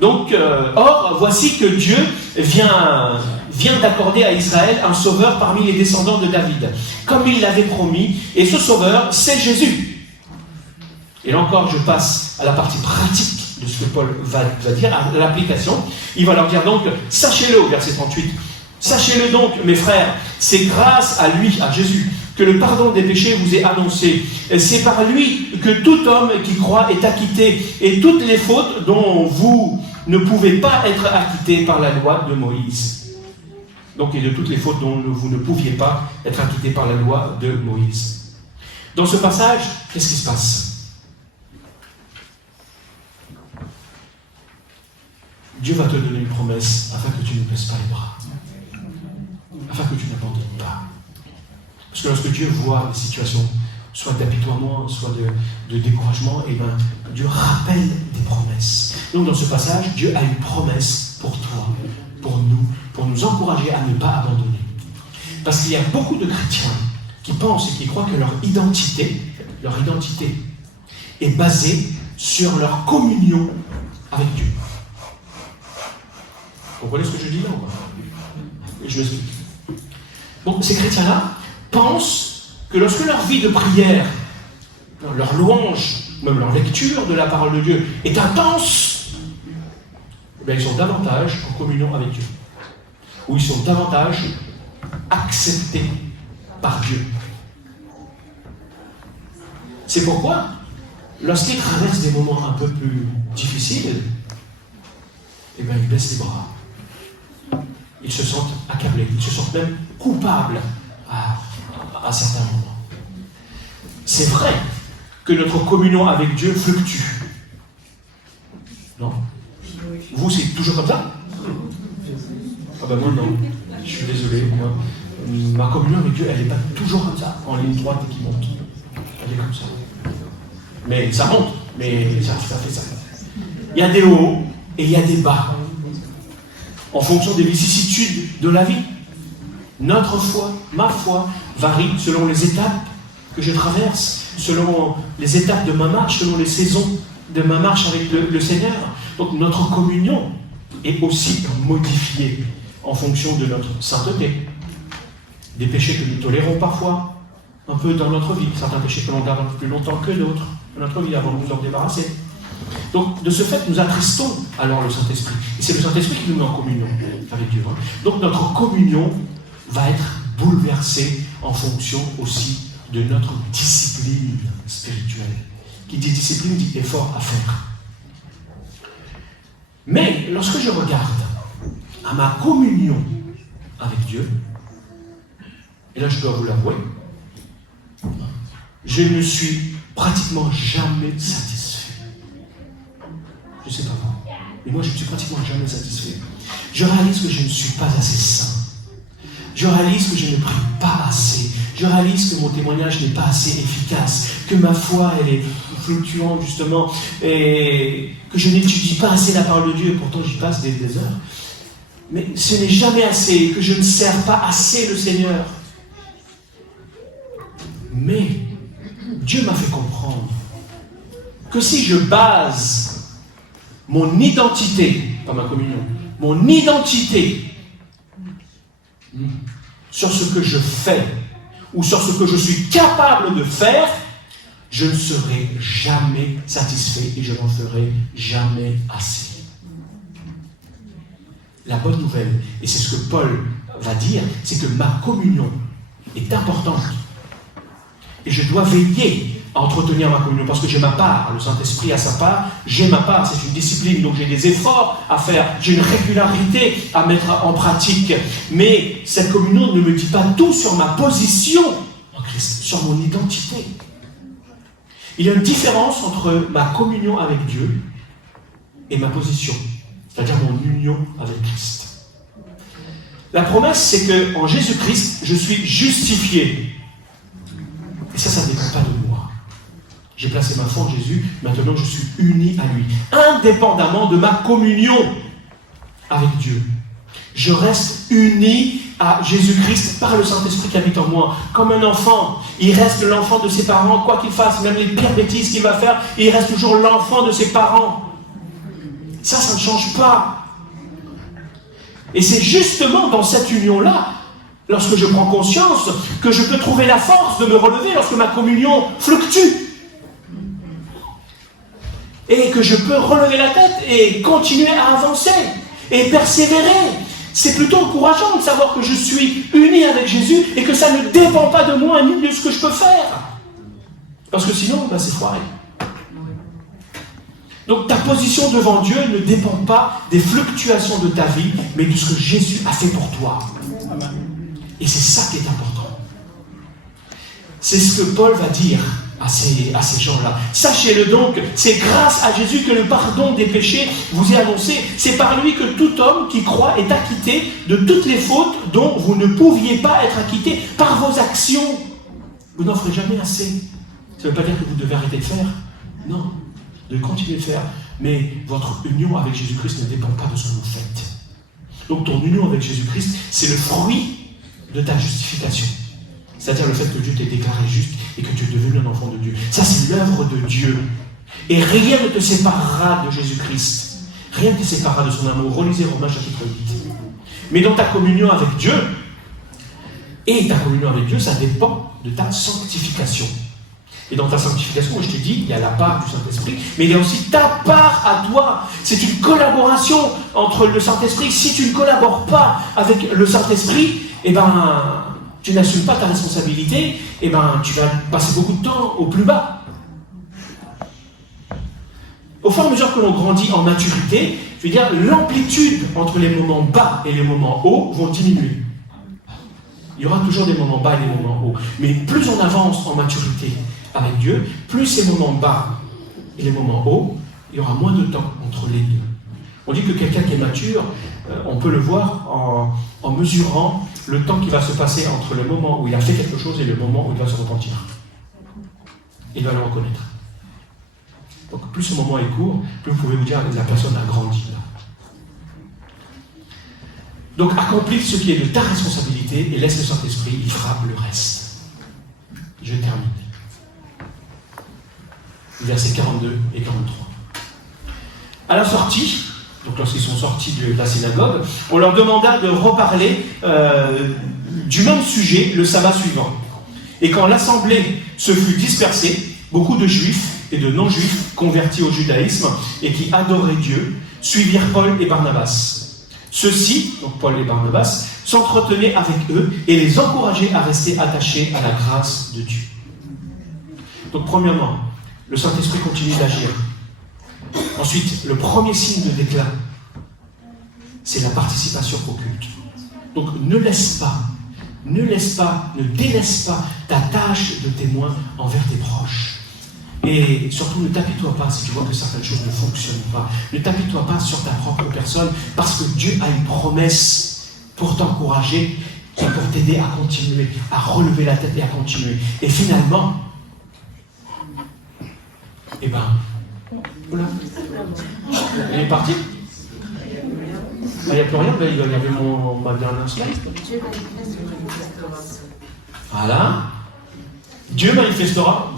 Donc, or, voici que Dieu vient d'accorder à Israël un sauveur parmi les descendants de David, comme il l'avait promis, et ce sauveur, c'est Jésus. Et là encore, je passe à la partie pratique de ce que Paul va dire, à l'application. Il va leur dire donc, sachez-le au verset 38, sachez-le donc, mes frères, c'est grâce à lui, à Jésus, que le pardon des péchés vous est annoncé. C'est par lui que tout homme qui croit est acquitté, et toutes les fautes dont vous ne pouvez pas être acquittés par la loi de Moïse. Donc, et de toutes les fautes dont vous ne pouviez pas être acquittés par la loi de Moïse. Dans ce passage, qu'est-ce qui se passe ? Dieu va te donner une promesse afin que tu ne baisses pas les bras, afin que tu n'abandonnes pas. Parce que lorsque Dieu voit des situations, soit d'apitoiement, soit de découragement, et bien Dieu rappelle des promesses. Donc dans ce passage, Dieu a une promesse pour toi, pour nous encourager à ne pas abandonner. Parce qu'il y a beaucoup de chrétiens qui pensent et qui croient que leur identité est basée sur leur communion avec Dieu. Vous comprenez ce que je dis là ou pas ? Et je m'explique. Bon, ces chrétiens-là pensent que lorsque leur vie de prière, leur louange, même leur lecture de la parole de Dieu est intense, ils sont davantage en communion avec Dieu. Ou ils sont davantage acceptés par Dieu. C'est pourquoi, lorsqu'ils traversent des moments un peu plus difficiles, ils baissent les bras. Ils se sentent accablés, ils se sentent même coupables à certains moments. C'est vrai que notre communion avec Dieu fluctue. Non? Vous, c'est toujours comme ça? Ah ben moi, non. Je suis désolé. Moi, ma communion avec Dieu, elle n'est pas toujours comme ça, en ligne droite et qui monte. Elle est comme ça. Mais ça monte, mais ça fait ça. Il y a des hauts et il y a des bas. En fonction des vicissitudes de la vie. Notre foi, ma foi, varie selon les étapes que je traverse, selon les étapes de ma marche, selon les saisons de ma marche avec le Seigneur. Donc notre communion est aussi modifiée en fonction de notre sainteté. Des péchés que nous tolérons parfois, un peu dans notre vie. Certains péchés que l'on garde un peu plus longtemps que d'autres dans notre vie avant de nous en débarrasser. Donc, de ce fait, nous attristons alors le Saint-Esprit. Et c'est le Saint-Esprit qui nous met en communion avec Dieu. Donc, notre communion va être bouleversée en fonction aussi de notre discipline spirituelle. Qui dit discipline dit effort à faire. Mais, lorsque je regarde à ma communion avec Dieu, et là je dois vous l'avouer, je ne suis pratiquement jamais satisfait. Je ne sais pas vous, mais moi je ne suis pratiquement jamais satisfait. Je réalise que je ne suis pas assez saint. Je réalise que je ne prie pas assez. Je réalise que mon témoignage n'est pas assez efficace, que ma foi elle est fluctuante justement, et que je n'étudie pas assez la parole de Dieu, et pourtant j'y passe des heures. Mais ce n'est jamais assez, que je ne sers pas assez le Seigneur. Mais Dieu m'a fait comprendre que si je base mon identité, pas ma communion, mon identité sur ce que je fais ou sur ce que je suis capable de faire, je ne serai jamais satisfait et je n'en ferai jamais assez. La bonne nouvelle, et c'est ce que Paul va dire, c'est que ma communion est importante. Et je dois veiller à entretenir ma communion, parce que j'ai ma part, le Saint-Esprit a sa part, j'ai ma part, c'est une discipline, donc j'ai des efforts à faire, j'ai une régularité à mettre en pratique. Mais cette communion ne me dit pas tout sur ma position en Christ, sur mon identité. Il y a une différence entre ma communion avec Dieu et ma position, c'est-à-dire mon union avec Christ. La promesse, c'est qu'en Jésus-Christ, je suis justifié. Et ça ne dépend pas de moi. J'ai placé ma foi en Jésus, maintenant je suis uni à lui, indépendamment de ma communion avec Dieu. Je reste uni à Jésus-Christ par le Saint-Esprit qui habite en moi. Comme un enfant, il reste l'enfant de ses parents, quoi qu'il fasse, même les pires bêtises qu'il va faire, il reste toujours l'enfant de ses parents. Ça ne change pas. Et c'est justement dans cette union-là, lorsque je prends conscience, que je peux trouver la force de me relever lorsque ma communion fluctue. Et que je peux relever la tête et continuer à avancer et persévérer. C'est plutôt encourageant de savoir que je suis uni avec Jésus et que ça ne dépend pas de moi ni de ce que je peux faire. Parce que sinon, c'est foiré. Donc ta position devant Dieu ne dépend pas des fluctuations de ta vie, mais de ce que Jésus a fait pour toi. Et c'est ça qui est important. C'est ce que Paul va dire à ces gens-là. Sachez-le donc, c'est grâce à Jésus que le pardon des péchés vous est annoncé. C'est par lui que tout homme qui croit est acquitté de toutes les fautes dont vous ne pouviez pas être acquitté par vos actions. Vous n'en ferez jamais assez. Ça ne veut pas dire que vous devez arrêter de faire. Non, de continuer de faire. Mais votre union avec Jésus-Christ ne dépend pas de ce que vous faites. Donc ton union avec Jésus-Christ, c'est le fruit de ta justification. C'est-à-dire le fait que Dieu t'ait déclaré juste et que tu es devenu un enfant de Dieu. Ça, c'est l'œuvre de Dieu. Et rien ne te séparera de Jésus-Christ. Rien ne te séparera de son amour. Relisez Romains chapitre 8. Mais dans ta communion avec Dieu, et ta communion avec Dieu, ça dépend de ta sanctification. Et dans ta sanctification, moi je t'ai dit, il y a la part du Saint-Esprit, mais il y a aussi ta part à toi. C'est une collaboration entre le Saint-Esprit. Si tu ne collabores pas avec le Saint-Esprit, eh ben, tu n'assumes pas ta responsabilité, eh ben, tu vas passer beaucoup de temps au plus bas. Au fur et à mesure que l'on grandit en maturité, je veux dire, l'amplitude entre les moments bas et les moments hauts vont diminuer. Il y aura toujours des moments bas et des moments hauts. Mais plus on avance en maturité avec Dieu, plus ces moments bas et les moments hauts, il y aura moins de temps entre les deux. On dit que quelqu'un qui est mature, on peut le voir en mesurant le temps qui va se passer entre le moment où il a fait quelque chose et le moment où il va se repentir. Il va le reconnaître. Donc plus ce moment est court, plus vous pouvez vous dire que la personne a grandi. Donc accomplis ce qui est de ta responsabilité et laisse le Saint-Esprit, il fera le reste. Je termine. Versets 42 et 43. À la sortie, donc lorsqu'ils sont sortis de la synagogue, on leur demanda de reparler du même sujet le sabbat suivant. Et quand l'assemblée se fut dispersée, beaucoup de juifs et de non-juifs convertis au judaïsme et qui adoraient Dieu suivirent Paul et Barnabas. Ceux-ci, donc Paul et Barnabas, s'entretenaient avec eux et les encourageaient à rester attachés à la grâce de Dieu. Donc premièrement, le Saint-Esprit continue d'agir. Ensuite, le premier signe de déclin, c'est la participation au culte. Donc ne délaisse pas, ne délaisse pas ta tâche de témoin envers tes proches. Et surtout, ne t'apitoie pas si tu vois que certaines choses ne fonctionnent pas. Ne t'apitoie pas sur ta propre personne, parce que Dieu a une promesse pour t'encourager et pour t'aider à continuer, à relever la tête et à continuer. Et finalement, eh ben, voilà. Il est parti. Il n'y a plus rien, il y avait ma dernière slide. Voilà. Dieu manifestera.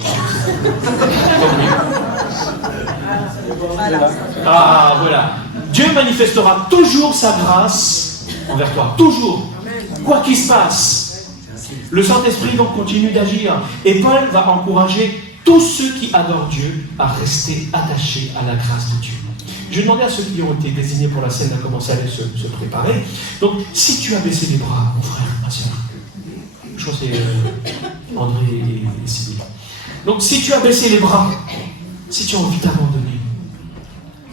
Ah, voilà. Dieu manifestera toujours sa grâce envers toi. Toujours. Quoi qu'il se passe. Le Saint-Esprit donc continue d'agir. Et Paul va encourager tous ceux qui adorent Dieu à rester attachés à la grâce de Dieu. Je vais demander à ceux qui ont été désignés pour la scène à commencer à se préparer. Donc, si tu as baissé les bras, mon frère, ma soeur, je crois que c'est André et Sylvie. Donc, si tu as baissé les bras, si tu as envie d'abandonner,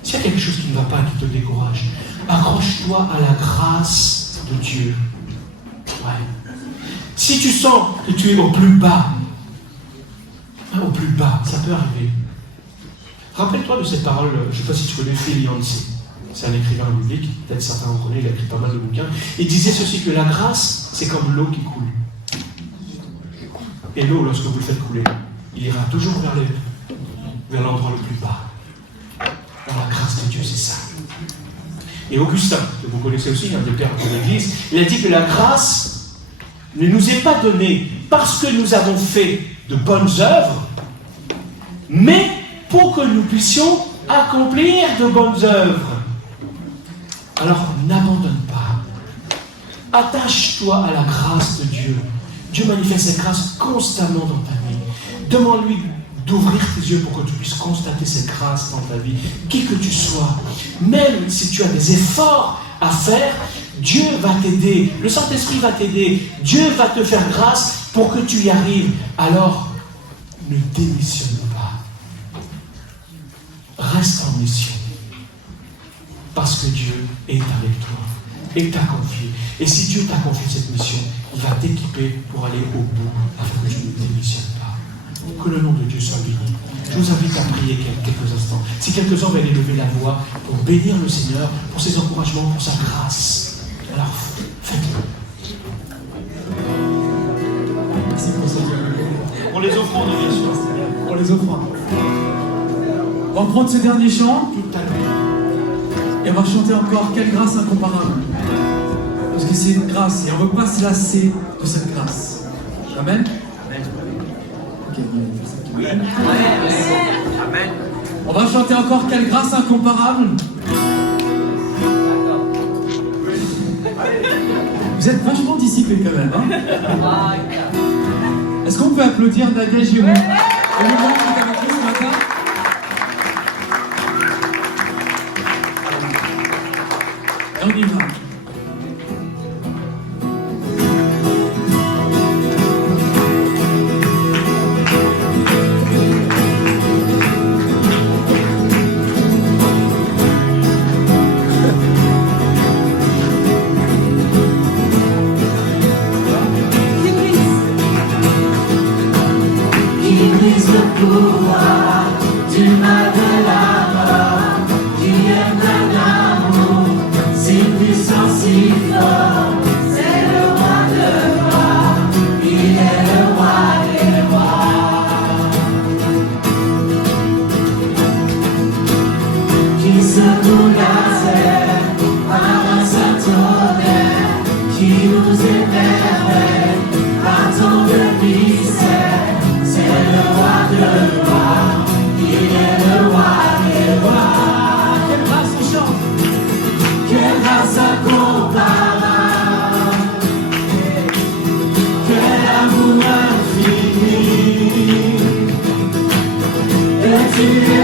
s'il y a quelque chose qui ne va pas, qui te décourage, accroche-toi à la grâce de Dieu. Ouais. Si tu sens que tu es au plus bas, ça peut arriver. Rappelle-toi de cette parole, je ne sais pas si tu connais Phil Yancey. C'est un écrivain biblique, peut-être certains en connaissent, il a écrit pas mal de bouquins. Il disait ceci, que la grâce, c'est comme l'eau qui coule. Et l'eau, lorsque vous le faites couler, il ira toujours vers l'endroit le plus bas. Alors la grâce de Dieu, c'est ça. Et Augustin, que vous connaissez aussi, un des pères de l'Église, il a dit que la grâce ne nous est pas donnée parce que nous avons fait de bonnes œuvres, mais pour que nous puissions accomplir de bonnes œuvres. Alors, n'abandonne pas. Attache-toi à la grâce de Dieu. Dieu manifeste cette grâce constamment dans ta vie. Demande-lui d'ouvrir tes yeux pour que tu puisses constater cette grâce dans ta vie. Qui que tu sois, même si tu as des efforts à faire, Dieu va t'aider. Le Saint-Esprit va t'aider. Dieu va te faire grâce pour que tu y arrives. Alors, ne démissionne pas. Reste en mission. Parce que Dieu est avec toi et t'a confié. Et si Dieu t'a confié cette mission, il va t'équiper pour aller au bout afin que tu ne démissionnes pas. Que le nom de Dieu soit béni. Je vous invite à prier quelques instants. Si quelques-uns veulent élever la voix pour bénir le Seigneur, pour ses encouragements, pour sa grâce, alors faites-le. Merci pour ça. Pour les offrandes, bien sûr. Pour les offrandes. On va prendre ce dernier chant et on va chanter encore Quelle grâce incomparable. Parce que c'est une grâce et on ne veut pas se lasser de cette grâce. Amen. Ok, oui. Amen. On va chanter encore Quelle grâce incomparable. Vous êtes vachement dissipés quand même. Hein. Est-ce qu'on peut applaudir Nadia Giroux? Olivier qui est avec nous ce matin. Et on y va. Qui brise le pouvoir du mal de la mort, qui aime un amour si puissant, si fort. C'est le roi de rois, il est le roi des rois. Qui secoue la terre par un seul tonnerre, qui nous émerveille par tant de mystère. C'est le roi de rois, il est le roi des rois. Quelle grâce on chante, quelle grâce incomparable, quel amour infini. Et tu es